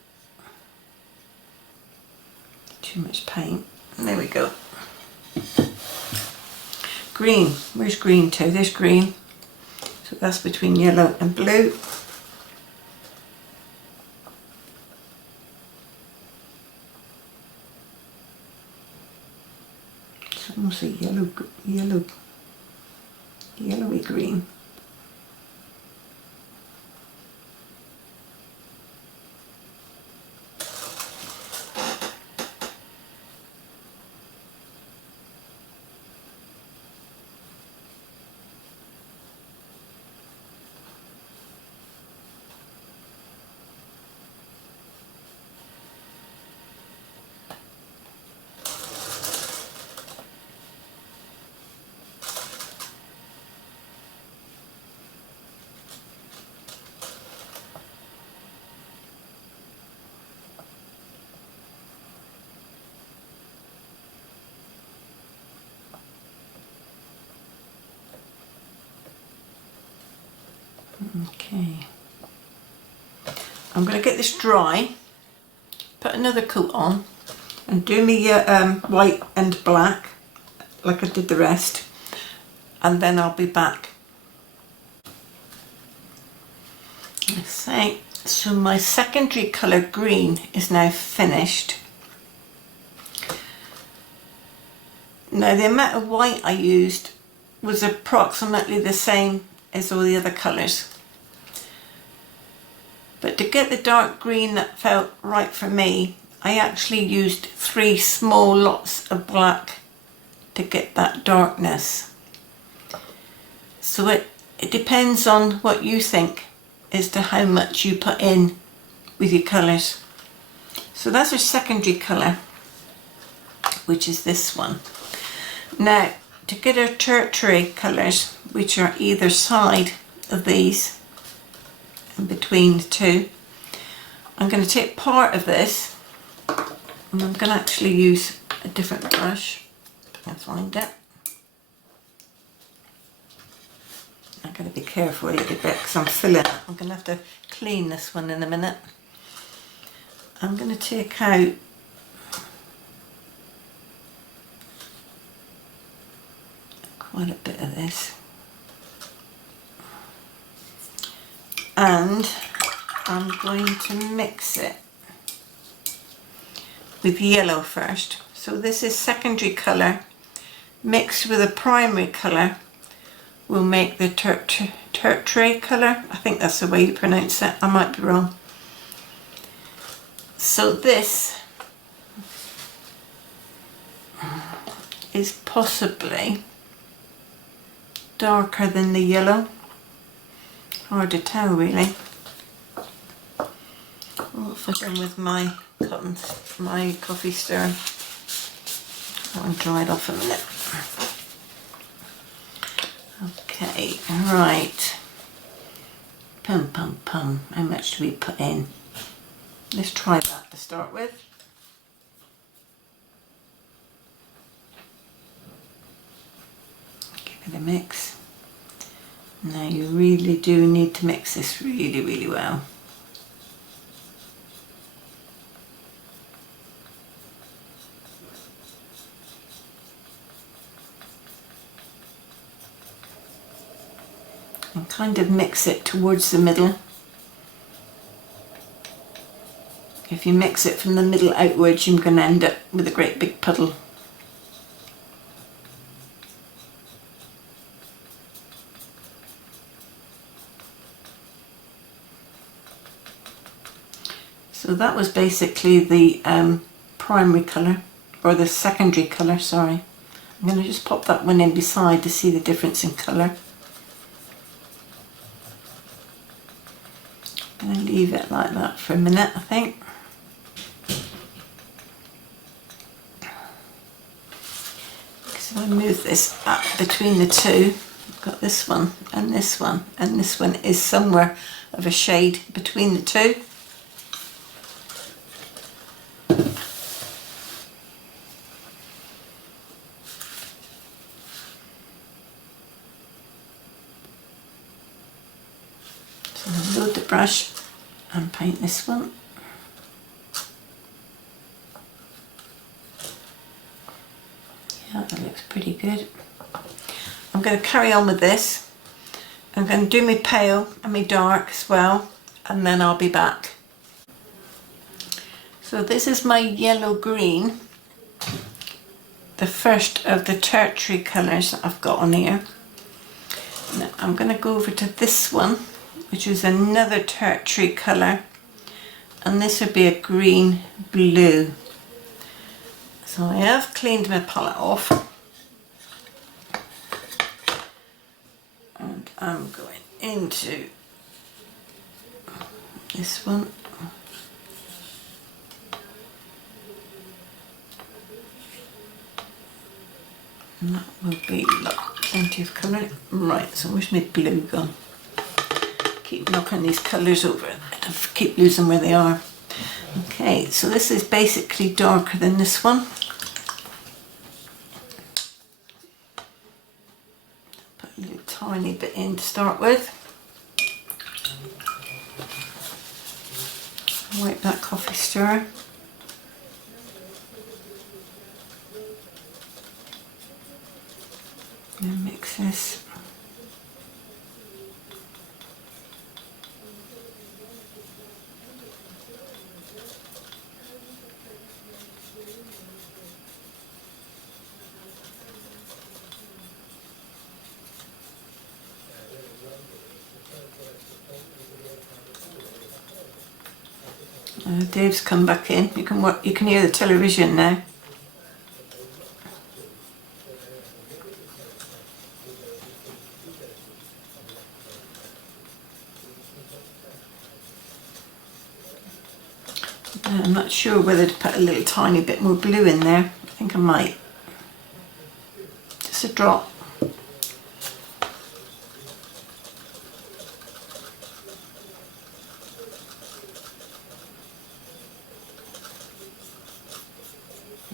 Too much paint. There we go. Green. Where's green to? There's green. So that's between yellow and blue. So almost a yellowy green. Okay, I'm going to get this dry, put another coat on, and do me white and black like I did the rest, and then I'll be back. So my secondary colour green is now finished. Now the amount of white I used was approximately the same as all the other colours. But to get the dark green that felt right for me, I actually used 3 small lots of black to get that darkness. So it depends on what you think as to how much you put in with your colours. So that's our secondary colour, which is this one. Now, to get our tertiary colours, which are either side of these, in between the two, I'm going to take part of this, and I'm going to actually use a different brush. Let's find it. I've got to be careful a little bit because I'm filling it. I'm going to have to clean this one in a minute. I'm going to take out quite a bit of this, and I'm going to mix it with yellow first. So this is secondary colour mixed with a primary colour will make the tertiary colour. I think that's the way you pronounce it. I might be wrong. So this is possibly darker than the yellow. Hard to tell really. What have I done with my coffee stirrer? I'll dry it off a minute. Okay, right. Pum pum pum. How much do we put in? Let's try that to start with. Give it a mix. Now you really do need to mix this really, really well. And kind of mix it towards the middle. If you mix it from the middle outwards, you're going to end up with a great big puddle. So that was basically the primary colour, or the secondary colour, sorry. I'm going to just pop that one in beside to see the difference in colour. I'm going to leave it like that for a minute, I think. Because if I move this up between the two, I've got this one, and this one, and this one is somewhere of a shade between the two. So I'll load the brush and paint this one. Yeah, that looks pretty good. I'm going to carry on with this. I'm going to do my pale and my dark as well, and then I'll be back. So this is my yellow green, the first of the tertiary colours that I've got on here. Now I'm going to go over to this one, which is another tertiary colour, and this would be a green blue. So I have cleaned my palette off, and I'm going into this one. And that will be plenty of colour. Right, so where's my blue gone? Keep knocking these colours over. I keep losing where they are. Okay, so this is basically darker than this one. Put a little tiny bit in to start with. Wipe that coffee stirrer. And mix this. Dave's come back in. You can hear the television now. I'm not sure whether to put a little tiny bit more blue in there. I think I might. Just a drop.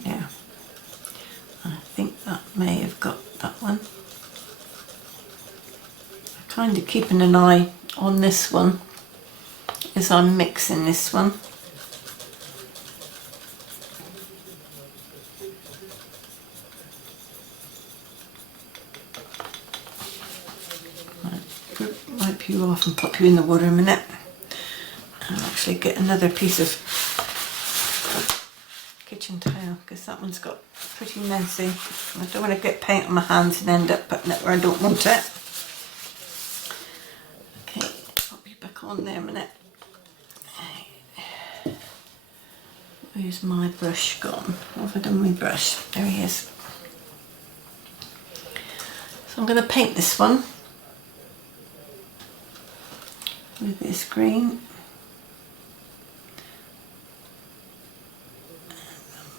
Yeah. I think that may have got that one. I'm kind of keeping an eye on this one as I'm mixing this one. Wipe you off and pop you in the water a minute. I'll actually get another piece of kitchen towel because that one's got pretty messy. I don't want to get paint on my hands and end up putting it where I don't want it. Okay, pop you back on there a minute. Where's my brush gone? What have I done with my brush? There he is. So I'm going to paint this one with this green.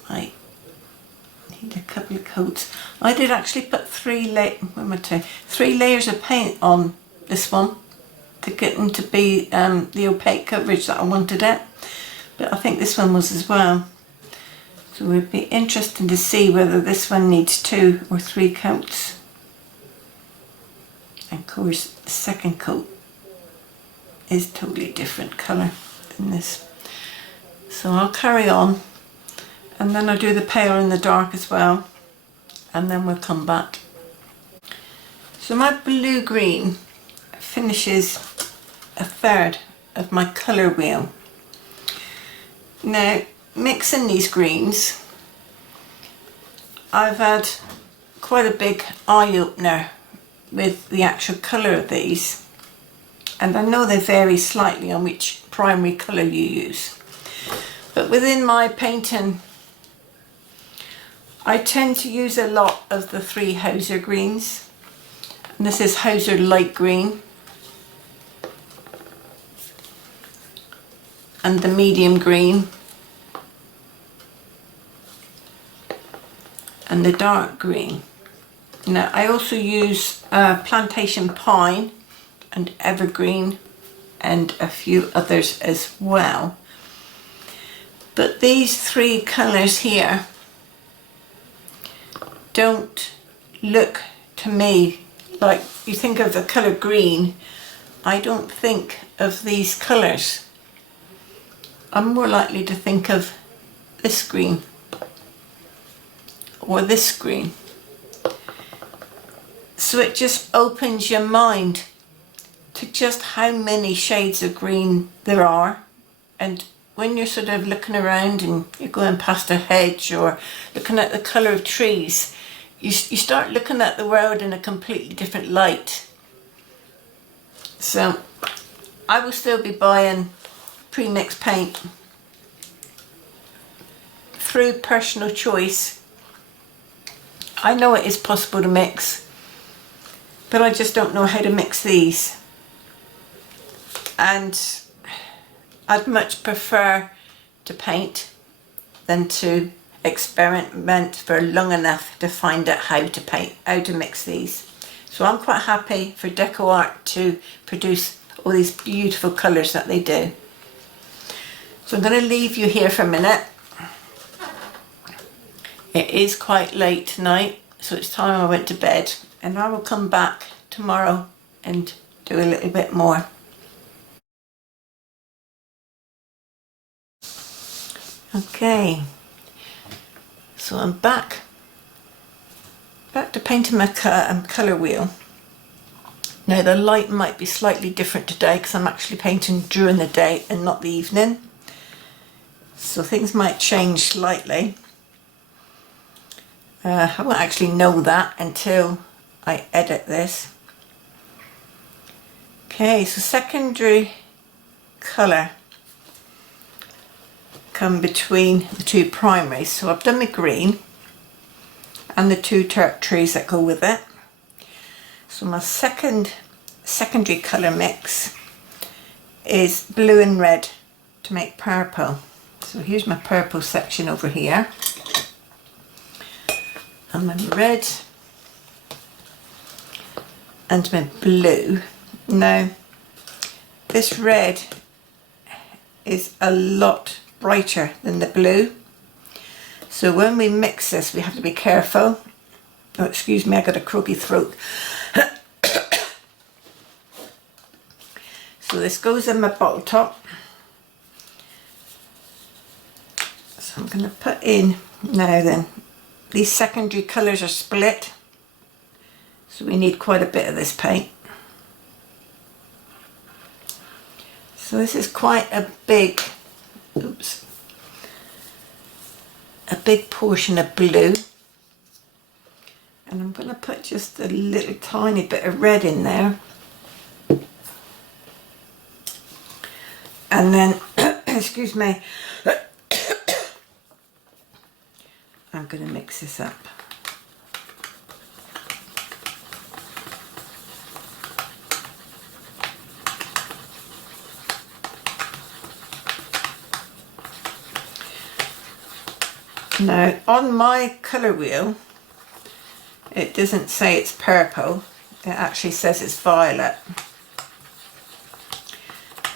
I need a couple of coats. I did actually put three layers of paint on this one to get them to be the opaque coverage that I wanted it. But I think this one was as well. So it would be interesting to see whether this one needs 2 or 3 coats. And of course the second coat is totally different colour than this. So I'll carry on and then I'll do the pale and the dark as well, and then we'll come back. So my blue-green finishes a third of my colour wheel. Now, mixing these greens, I've had quite a big eye-opener with the actual colour of these, and I know they vary slightly on which primary colour you use, but within my painting I tend to use a lot of the 3 Hauser greens, and this is Hauser light green and the medium green and the dark green. Now I also use plantation pine and evergreen and a few others as well, but these 3 colours here don't look to me like, you think of the colour green, I don't think of these colours. I'm more likely to think of this green or this green. So it just opens your mind to just how many shades of green there are, and when you're sort of looking around and you're going past a hedge or looking at the colour of trees, you start looking at the world in a completely different light. So I will still be buying pre-mixed paint through personal choice. I know it is possible to mix, but I just don't know how to mix these. And I'd much prefer to paint than to experiment for long enough to find out how to paint, how to mix these. So I'm quite happy for DecoArt to produce all these beautiful colours that they do. So I'm going to leave you here for a minute. It is quite late tonight, so it's time I went to bed, and I will come back tomorrow and do a little bit more. Okay, so I'm back Back to painting my colour wheel. Now the light might be slightly different today because I'm actually painting during the day and not the evening. So things might change slightly. I won't actually know that until I edit this. Okay, so secondary colour come between the two primaries. So I've done my green and the two turp trees that go with it. So my secondary colour mix is blue and red to make purple. So here's my purple section over here. And my red and my blue. Now this red is a lot brighter than the blue. So when we mix this we have to be careful. Oh, excuse me, I got a croaky throat. So this goes in my bottle top. So I'm going to put in, now then, these secondary colours are split. So we need quite a bit of this paint. So this is quite a big, a big portion of blue. And I'm going to put just a little tiny bit of red in there. And then, excuse me, I'm going to mix this up. Now, on my colour wheel, it doesn't say it's purple, it actually says it's violet.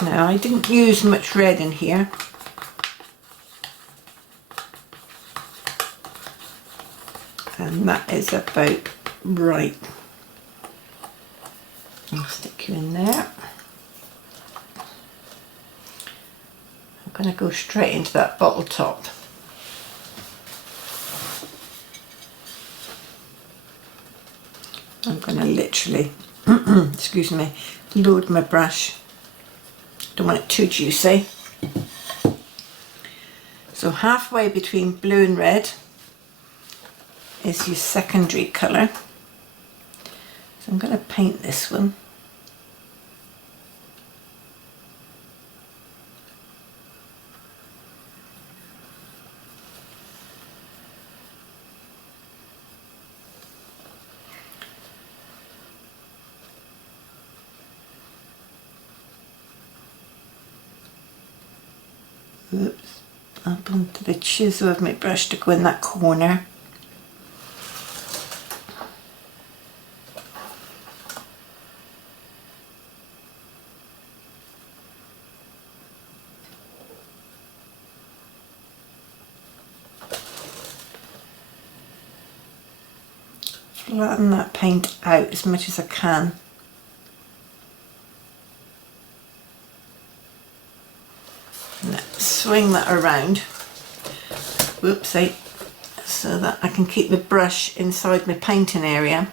Now, I didn't use much red in here. And that is about right. I'll stick you in there. I'm going to go straight into that bottle top. I'm going to literally, excuse me, load my brush. Don't want it too juicy. So halfway between blue and red is your secondary colour. So I'm going to paint this one. Oops, up onto the chisel of my brush to go in that corner. Flatten that paint out as much as I can. Swing that around, whoopsie, so that I can keep the brush inside my painting area.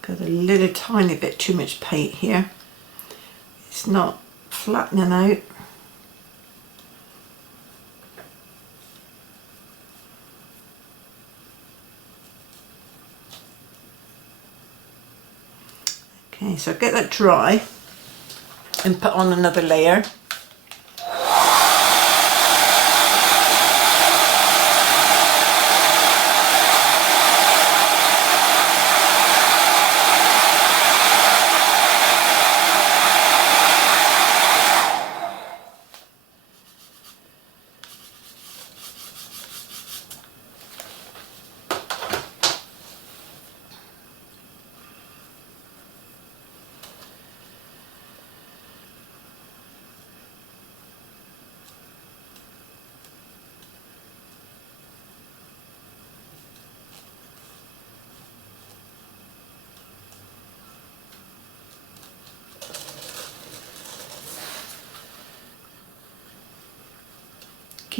Got a little tiny bit too much paint here. It's not flattening out. Okay, so get that dry and put on another layer.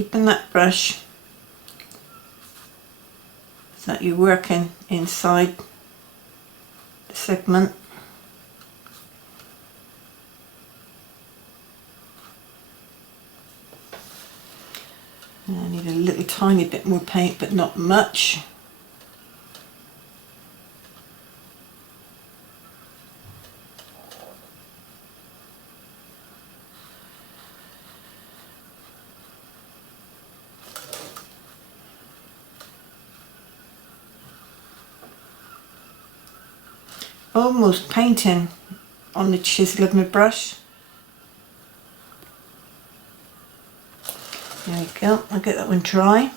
keeping that brush so that you're working inside the segment. And I need a little tiny bit more paint, but not much. Almost painting on the chisel of my brush. There we go, I'll get that one dry.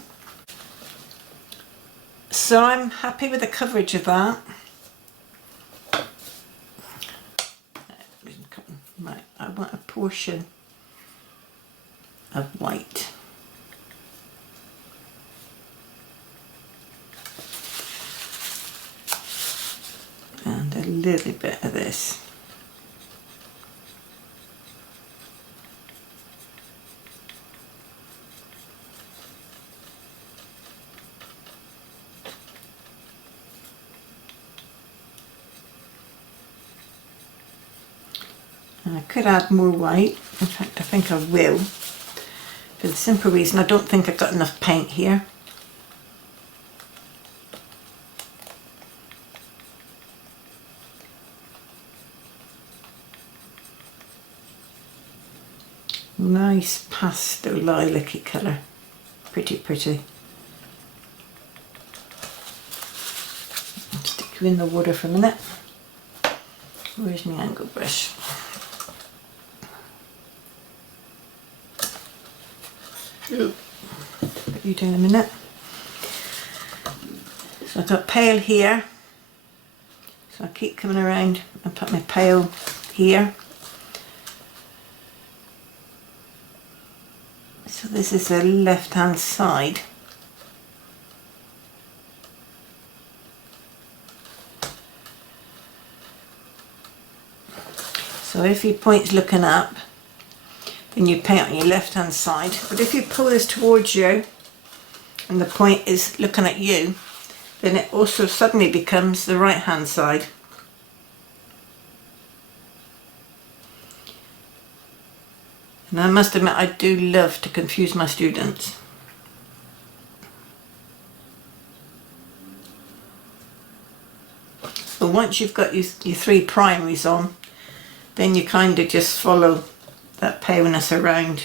So I'm happy with the coverage of that. Right, I want a portion of white. And a little bit of this. And I could add more white. In fact, I think I will. For the simple reason I don't think I've got enough paint here. Nice pastel lilac-y colour. Pretty, pretty. I'll stick you in the water for a minute. Where's my angle brush? Put you down in a minute. So I've got pale here. So I keep coming around and put my pale here. So this is the left hand side. So if your point's looking up, then you paint on your left hand side. But if you pull this towards you and the point is looking at you, then it also suddenly becomes the right hand side. And I must admit, I do love to confuse my students. But once you've got your three primaries on, then you kind of just follow that paleness around.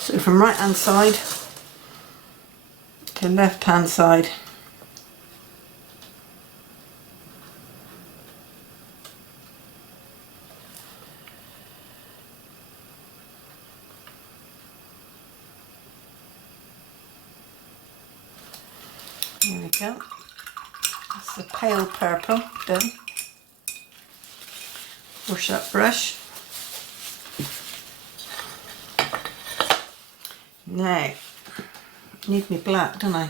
So from right hand side to left hand side. There we go. That's the pale purple done. Wash that brush. Now, I need me black, don't I?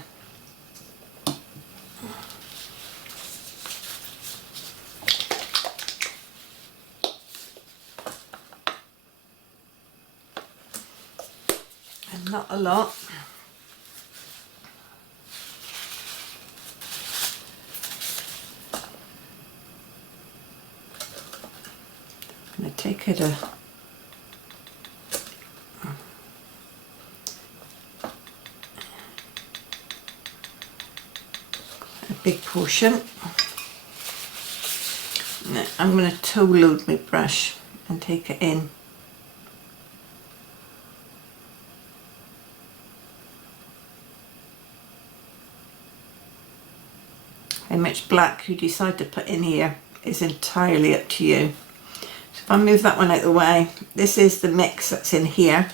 And not a lot. I'm going to take it a big portion. Now I'm going to toe load my brush and take it in. how much black you decide to put in here is entirely up to you. So if I move that one out of the way, this is the mix that's in here,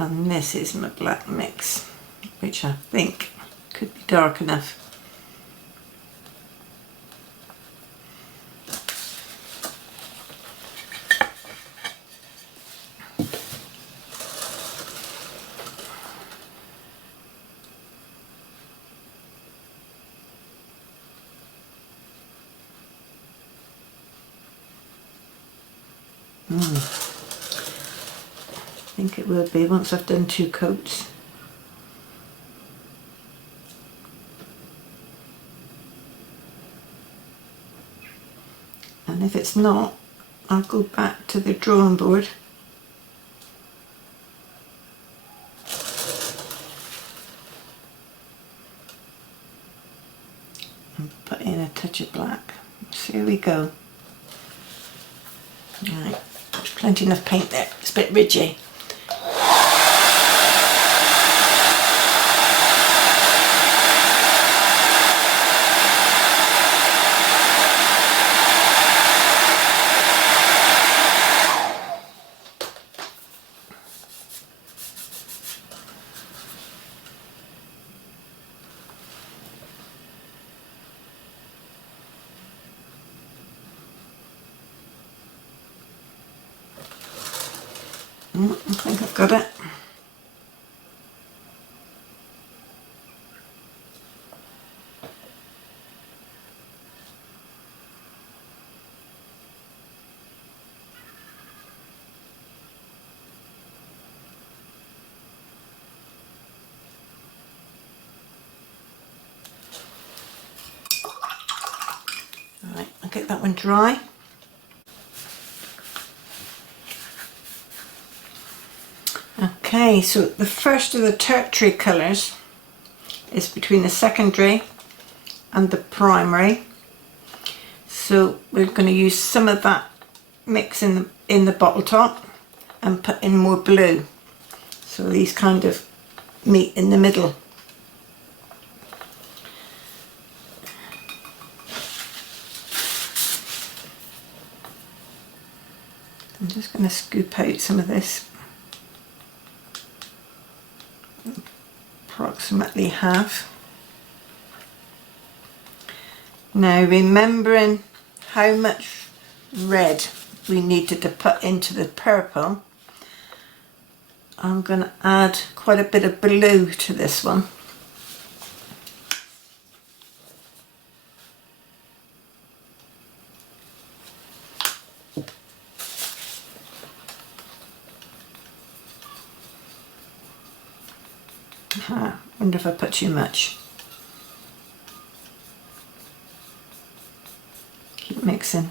and this is my black mix, which I think could be dark enough. I think it will be once I've done 2 coats. And if it's not, I'll go back to the drawing board and put in a touch of black. So here we go. Right, there's plenty enough paint there. It's a bit ridgy. I think I've got it. Alright, I'll get that one dry. Okay, so the first of the tertiary colours is between the secondary and the primary. So we're going to use some of that mix in the bottle top and put in more blue. So these kind of meet in the middle. I'm just going to scoop out some of this. Approximately half. Now, remembering how much red we needed to put into the purple, I'm going to add quite a bit of blue to this one. Wonder if I put too much. Keep mixing.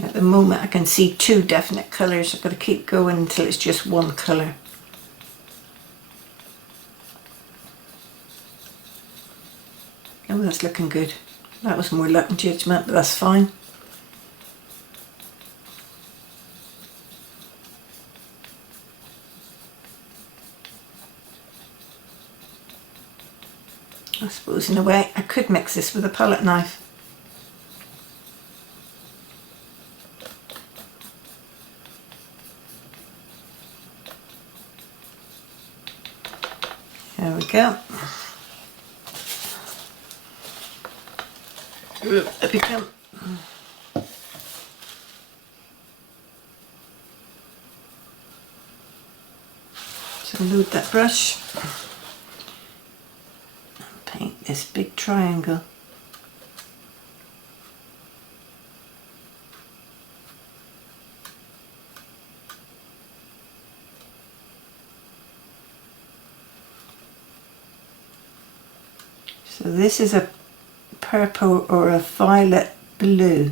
At the moment I can see 2 definite colours. I've got to keep going until it's just one colour. Oh, that's looking good. That was more luck and judgment, but that's fine. I suppose in a way I could mix this with a palette knife. There we go. Up you come. So load that brush. Paint this big triangle. So this is a purple or a violet blue.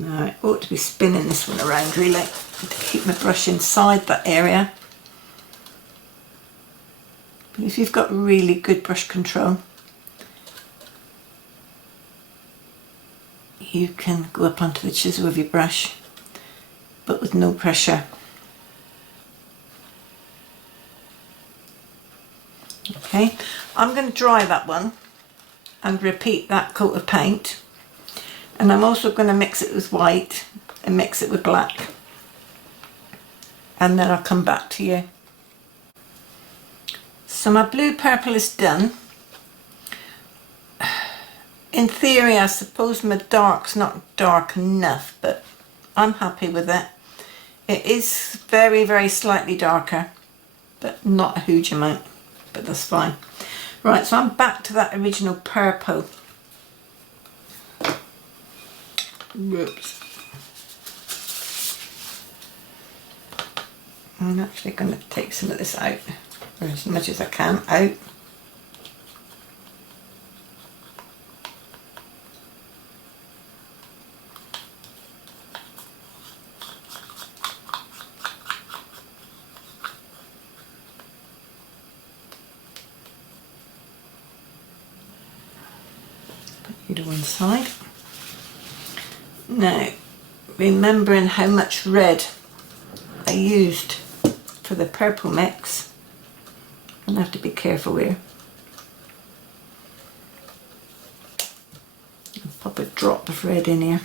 Now I ought to be spinning this one around really to keep my brush inside that area. But if you've got really good brush control, you can go up onto the chisel with your brush, but with no pressure. Okay, I'm going to dry that one and repeat that coat of paint, and I'm also going to mix it with white and mix it with black, and then I'll come back to you. So my blue purple is done. In theory, I suppose my dark's not dark enough, but I'm happy with it. It is very, very slightly darker, but not a huge amount, but that's fine. Right, so I'm back to that original purple. Oops. I'm actually going to take some of this out, or as much as I can out. To one side. Now, remembering how much red I used for the purple mix, I'm gonna have to be careful here. I'll pop a drop of red in here.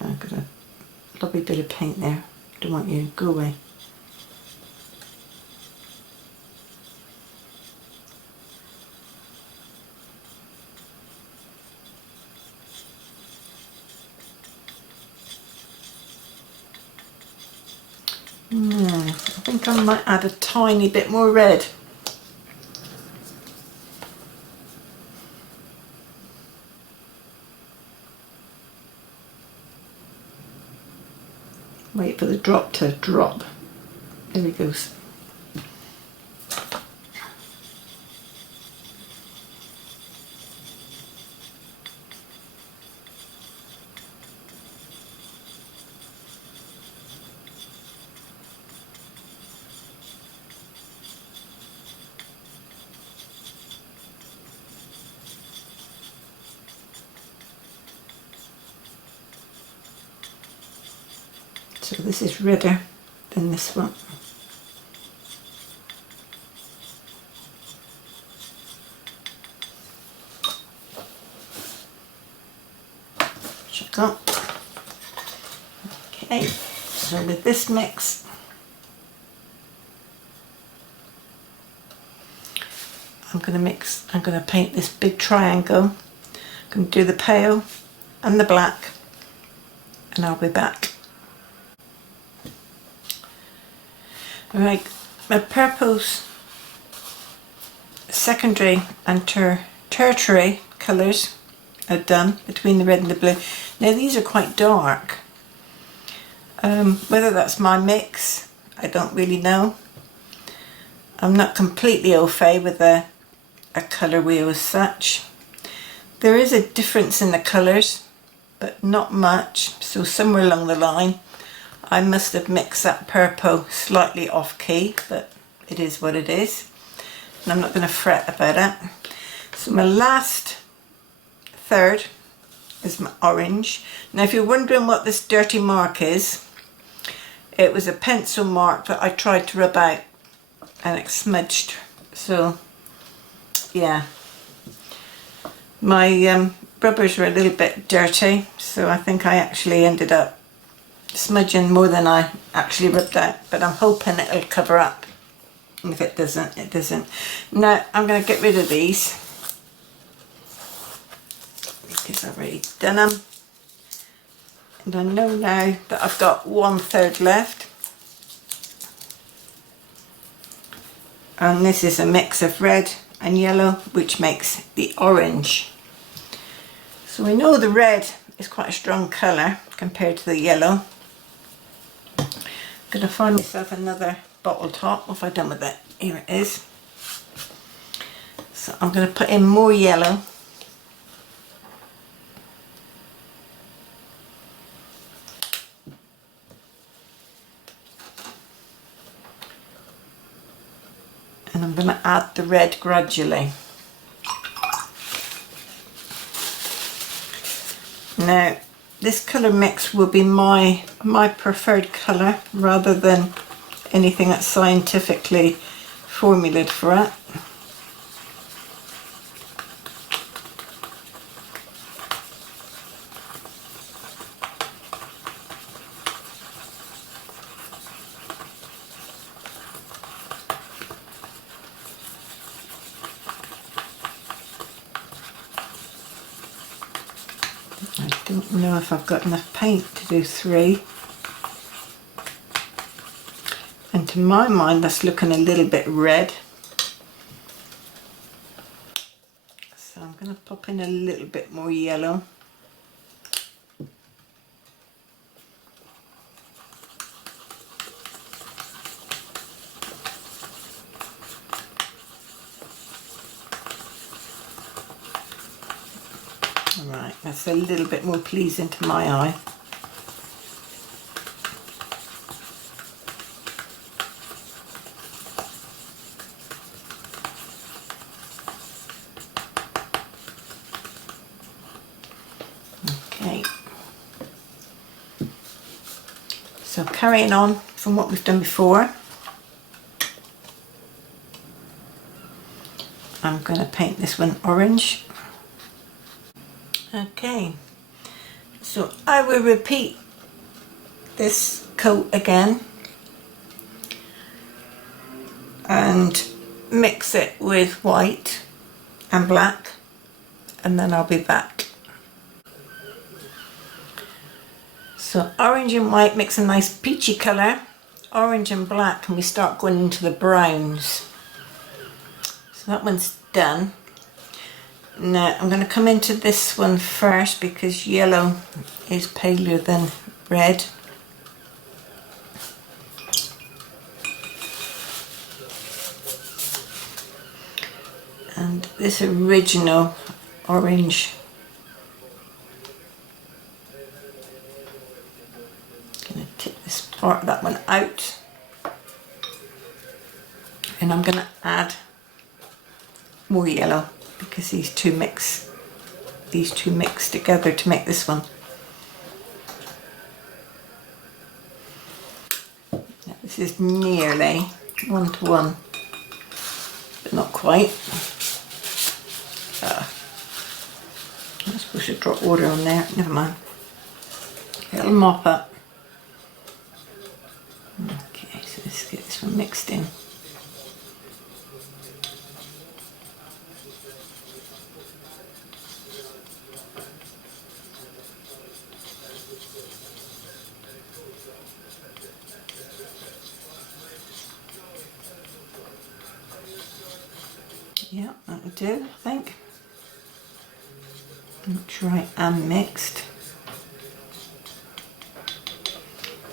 I've got a lovely bit of paint there. Don't want you to go away. I think I might add a tiny bit more red. Wait for the drop to drop. There he goes. So this is redder than this one. Check up. Okay, so with this mix, I'm going to paint this big triangle. I'm going to do the pale and the black, and I'll be back. Right, my purples, secondary and tertiary colours are done between the red and the blue. Now these are quite dark. Whether that's my mix, I don't really know. I'm not completely au fait with a colour wheel as such. There is a difference in the colours, but not much, so somewhere along the line I must have mixed that purple slightly off key, but it is what it is, and I'm not going to fret about it. So my last third is my orange. Now if you're wondering what this dirty mark is, it was a pencil mark that I tried to rub out and it smudged. So yeah, my rubbers were a little bit dirty, so I think I actually ended up smudging more than I actually rubbed out, but I'm hoping it'll cover up. And if it doesn't, it doesn't. Now I'm going to get rid of these because I've already done them, and I know now that I've got 1/3 left, and this is a mix of red and yellow which makes the orange. So we know the red is quite a strong colour compared to the yellow. I'm going to find myself another bottle top. What have I done with it? Here it is. So I'm going to put in more yellow. And I'm going to add the red gradually. Now, this colour mix will be my preferred colour rather than anything that's scientifically formulated for it. I don't know if I've got enough paint to do 3. And to my mind that's looking a little bit red. So I'm going to pop in a little bit more yellow. Right, that's a little bit more pleasing to my eye. Okay. So carrying on from what we've done before, I'm going to paint this one orange. Okay, so I will repeat this coat again and mix it with white and black, and then I'll be back. So orange and white makes a nice peachy colour. Orange and black, and we start going into the browns. So that one's done. Now I'm going to come into this one first because yellow is paler than red. And this original orange, I'm going to take this part of that one out, and I'm going to add more yellow because these two mix together to make this one. Now, this is nearly 1:1, but not quite. I'm supposed to drop water on there, never mind. It'll mop up. Okay, so let's get this one mixed in. Yeah, that'll do, I think. Make sure I am mixed.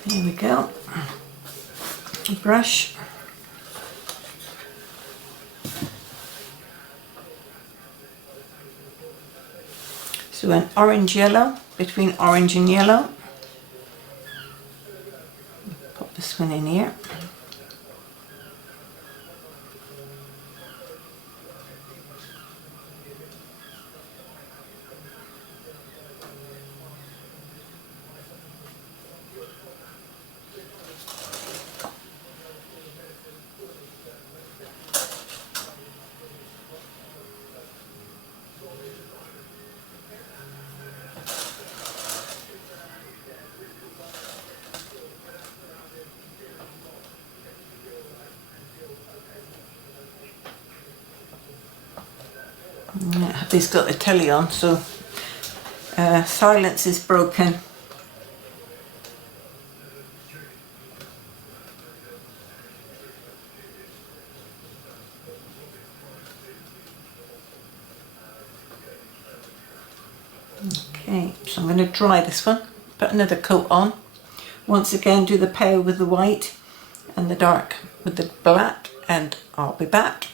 There we go. A brush. So an orange yellow, between orange and yellow. Pop this one in here. He's got the telly on, so silence is broken. Okay, so I'm going to dry this one, put another coat on. Once again, do the pale with the white and the dark with the black, and I'll be back.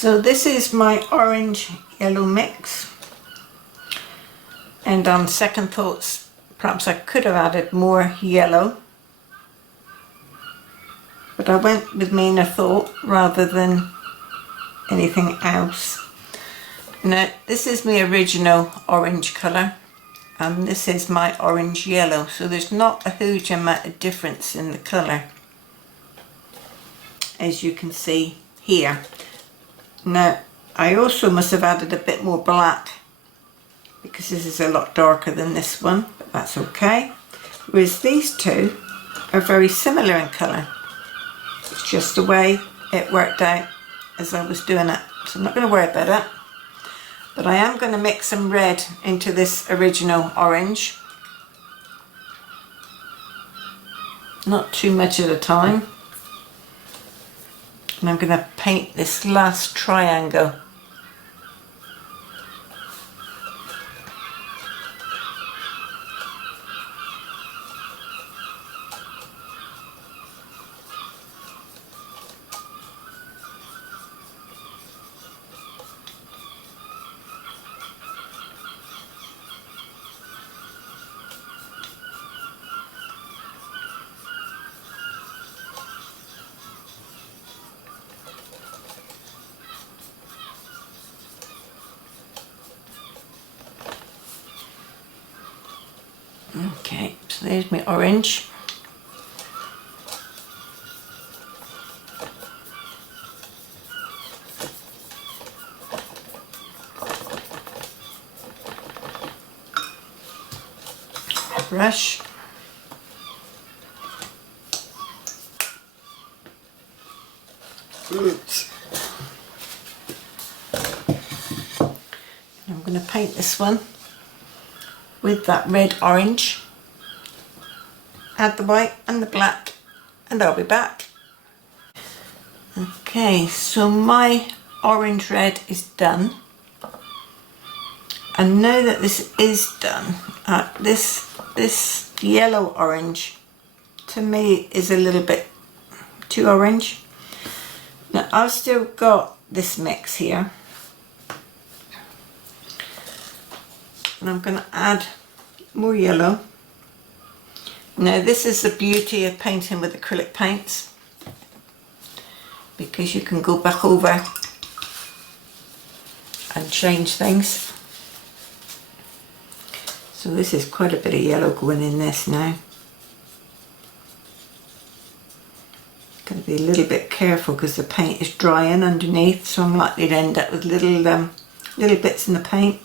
So this is my orange yellow mix, and on second thoughts perhaps I could have added more yellow, but I went with meaner thought rather than anything else. Now this is my original orange colour and this is my orange yellow, so there's not a huge amount of difference in the colour, as you can see here. Now I also must have added a bit more black because this is a lot darker than this one, but that's okay. Whereas these two are very similar in colour. It's just the way it worked out as I was doing it. So I'm not going to worry about it. But I am going to mix some red into this original orange. Not too much at a time. And I'm going to paint this last triangle. Okay, so there's my orange. Brush. Oops. I'm going to paint this one with that red orange, add the white and the black, and I'll be back. Okay, so my orange red is done, and now that this is done, this yellow orange to me is a little bit too orange. Now I've still got this mix here, and I'm going to add more yellow. Now this is the beauty of painting with acrylic paints, because you can go back over and change things. So this is quite a bit of yellow going in this now. Got to be a little bit careful because the paint is drying underneath, so I'm likely to end up with little bits in the paint.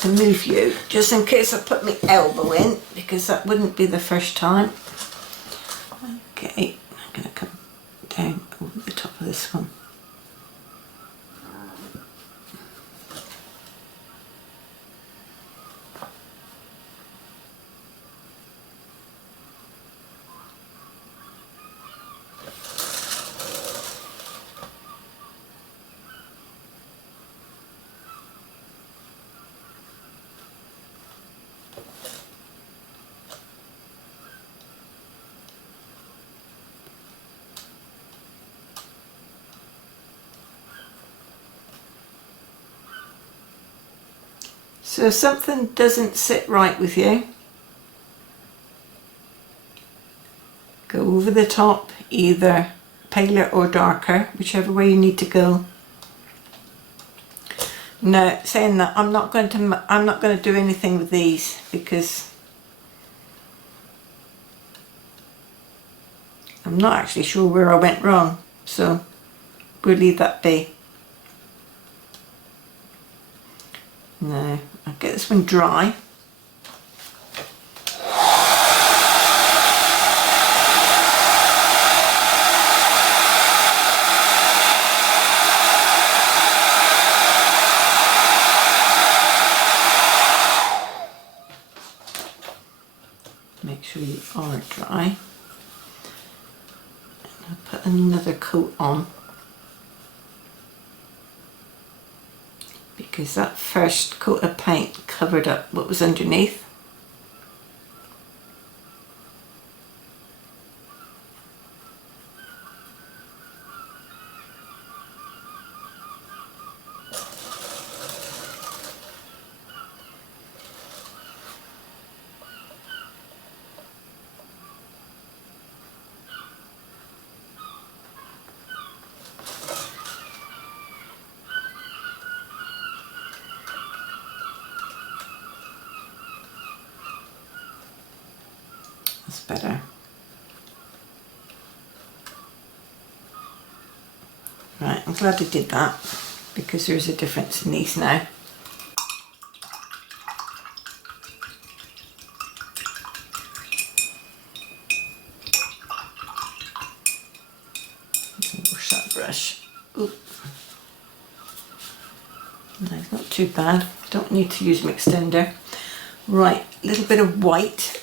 To move you, just in case I put my elbow in, because that wouldn't be the first time. Okay, I'm going to come down over the top of this one. So if something doesn't sit right with you, go over the top, either paler or darker, whichever way you need to go. Now, saying that, I'm not going to do anything with these because I'm not actually sure where I went wrong, so we'll leave that be. Now, I'll get this one dry. Make sure you are dry. And I'll put another coat on, because that first coat of paint covered up what was underneath. That's better. Right, I'm glad I did that, because there's a difference in these now. Wash that brush. Oop. No, it's not too bad. Don't need to use my extender. Right, a little bit of white.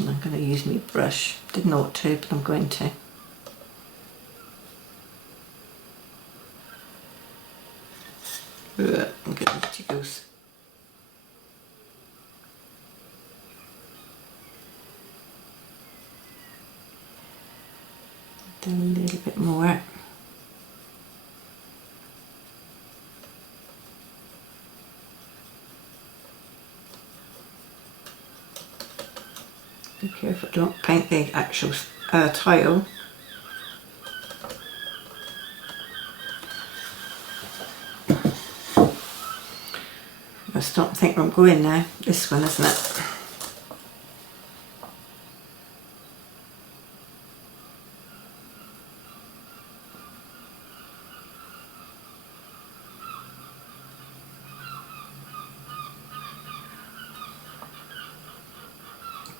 And I'm going to use my brush. Didn't know what to, but I'm going to. I'm getting tickles. Do a little bit more. Be careful, don't paint the actual tile. I don't think I'm going now. This one, isn't it?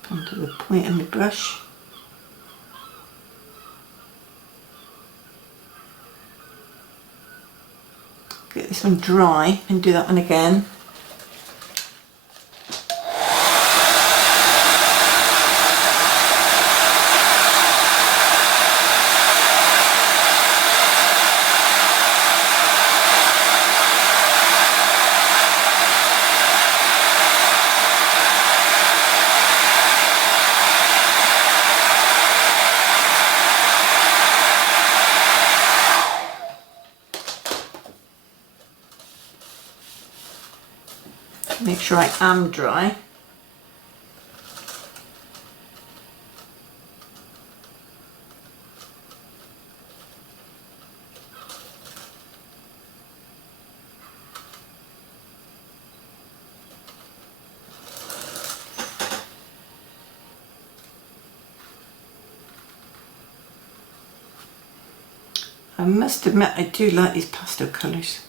Come to the point of my brush. Get this one dry and do that one again. Make sure I am dry. I must admit I do like these pastel colours.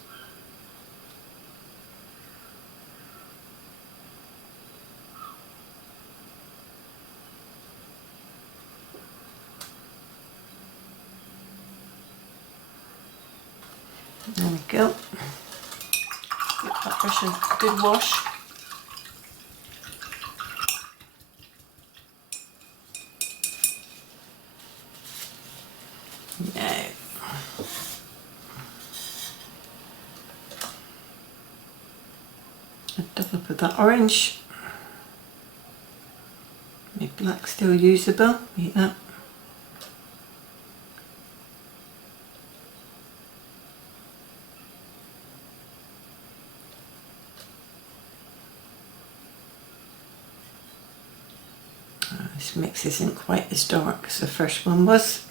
There we go. Give that brush a good wash. Now, a double up of that orange. My black still usable. Eat that. This mix isn't quite as dark as the first one was.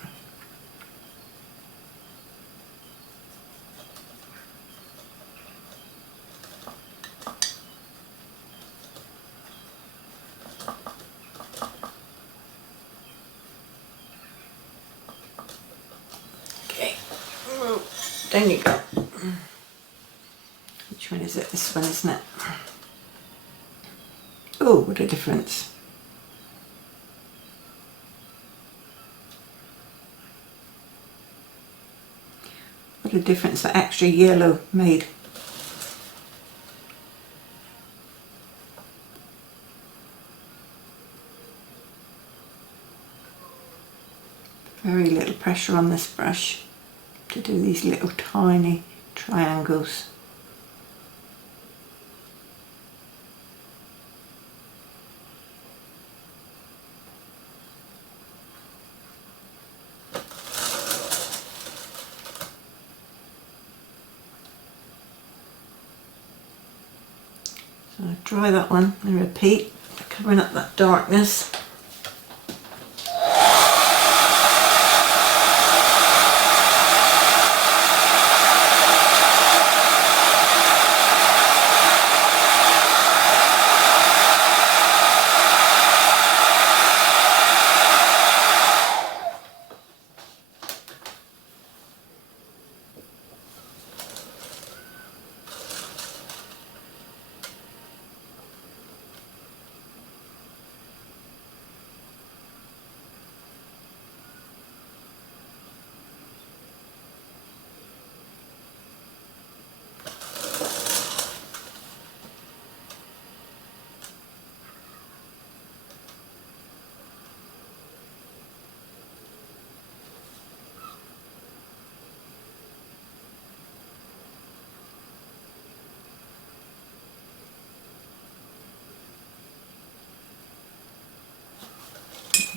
Okay, down you go. Which one is it? This one, isn't it? Oh, what a difference. What a difference that extra yellow made. Very little pressure on this brush to do these little tiny triangles. So I dry that one and repeat, covering up that darkness.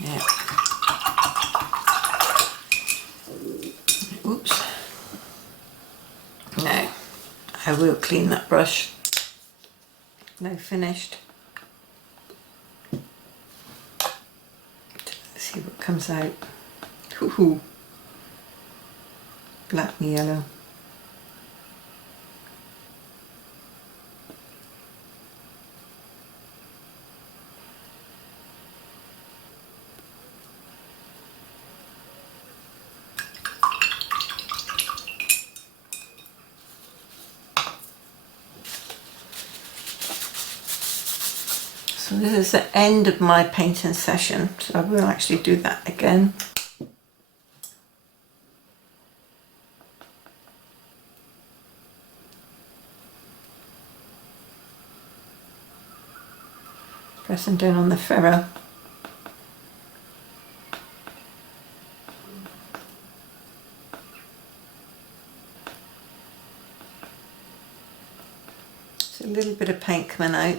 Yeah. Oops. Now, I will clean that brush. Now finished. Let's see what comes out. Hoo-hoo. Black and yellow. So this is the end of my painting session, so I will actually do that again. Pressing down on the ferrule. So a little bit of paint coming out.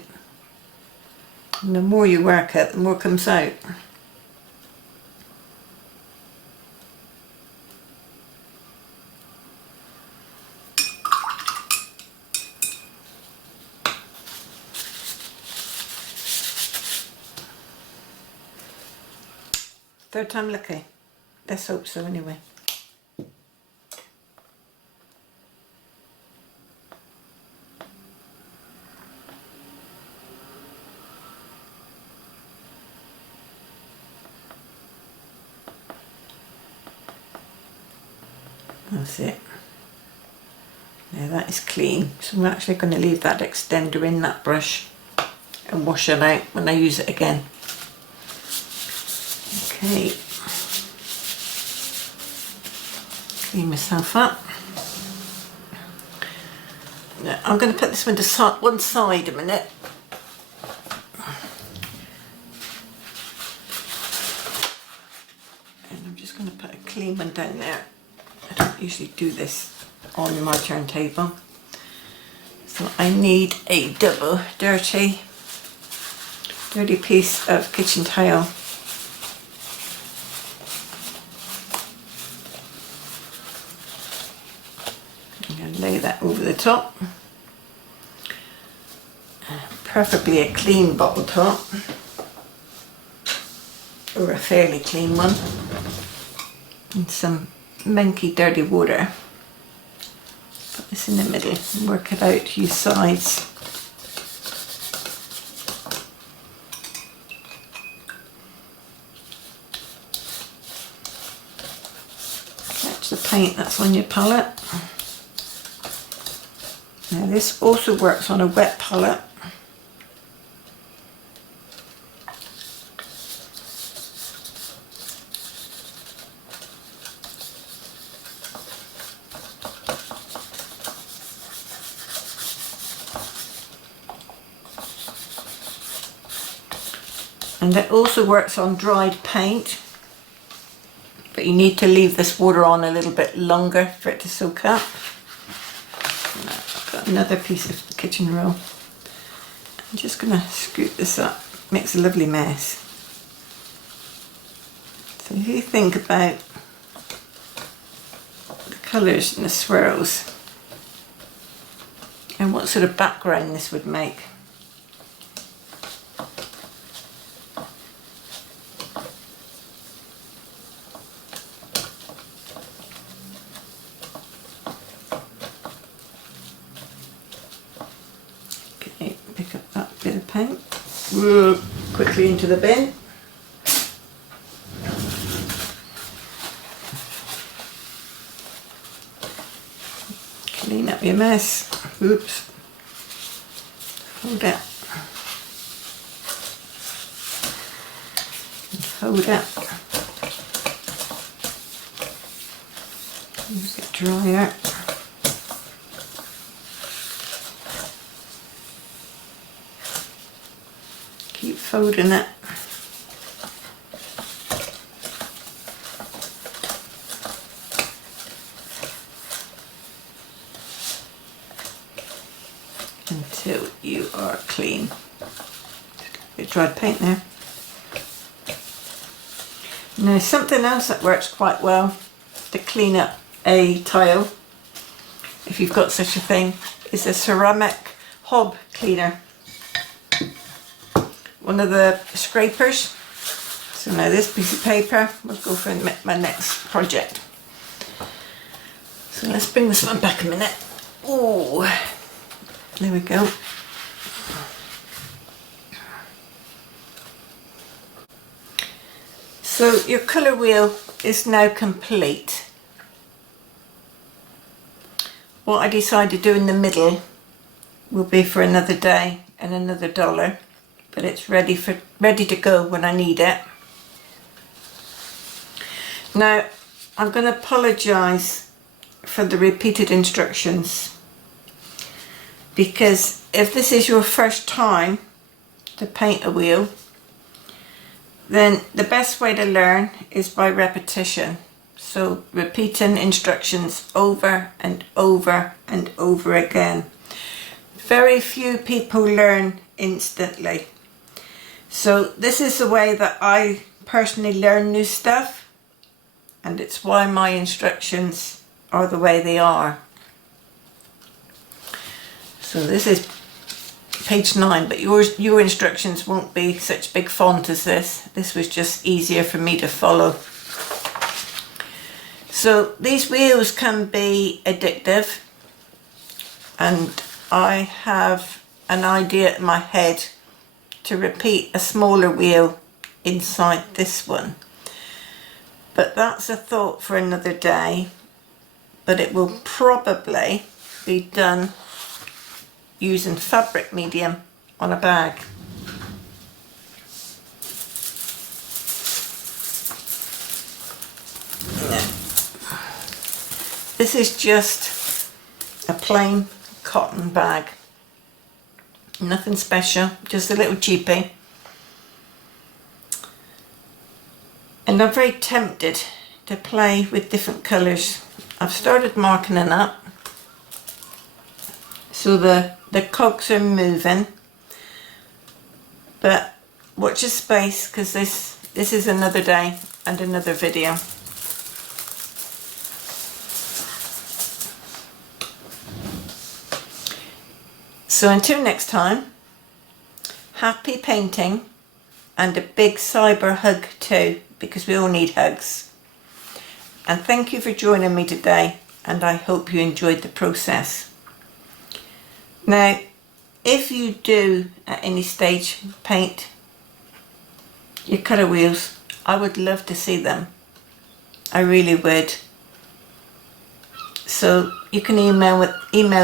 And the more you work it, the more comes out. Third time lucky. Let's hope so anyway. That's it. Now that is clean. So I'm actually going to leave that extender in that brush and wash it out when I use it again. Okay. Clean myself up. Now I'm going to put this one to one side a minute. And I'm just going to put a clean one down there. I don't usually do this on my turntable. So I need a double dirty piece of kitchen towel. I'm going to lay that over the top. Preferably a clean bottle top, or a fairly clean one. And some Menke dirty water. Put this in the middle and work it out to use sides. Catch the paint that's on your palette. Now this also works on a wet palette. And it also works on dried paint, but you need to leave this water on a little bit longer for it to soak up. I've got another piece of kitchen roll. I'm just going to scoop this up. Makes a lovely mess. So if you think about the colours and the swirls and what sort of background this would make. Okay, pick up that bit of paint. Quickly into the bin. Clean up your mess. Oops. Hold it. Hold it. Use it dryer. Keep folding it. Until you are clean. Bit of dried paint there. Now something else that works quite well to clean up a tile, if you've got such a thing, is a ceramic hob cleaner. One of the scrapers. So now this piece of paper will go for my next project. So let's bring this one back a minute. Oh, there we go. So your colour wheel is now complete. What I decide to do in the middle will be for another day and another $1, but it's ready to go when I need it. Now I'm going to apologise for the repeated instructions, because if this is your first time to paint a wheel, then the best way to learn is by repetition. So repeating instructions over and over and over again. Very few people learn instantly. So this is the way that I personally learn new stuff, and it's why my instructions are the way they are. So this is page 9, but your instructions won't be such big font as this. This was just easier for me to follow. So these wheels can be addictive, and I have an idea in my head to repeat a smaller wheel inside this one. But that's a thought for another day, but it will probably be done using fabric medium on a bag. This is just a plain cotton bag. Nothing special, just a little cheapie. And I'm very tempted to play with different colours. I've started marking it up so the cogs are moving, but watch your space, because this is another day and another video. So until next time, happy painting, and a big cyber hug too, because we all need hugs. And thank you for joining me today, and I hope you enjoyed the process. Now, if you do at any stage paint your colour wheels, I would love to see them. I really would. So you can email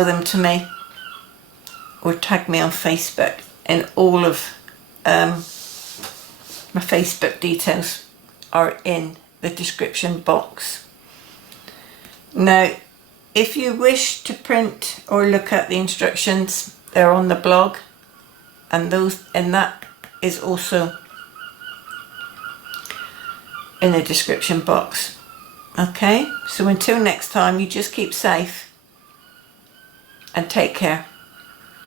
them to me, or tag me on Facebook, and all of my Facebook details are in the description box. Now, if you wish to print or look at the instructions, they're on the blog, and that is also in the description box. Okay, so until next time, you just keep safe and take care.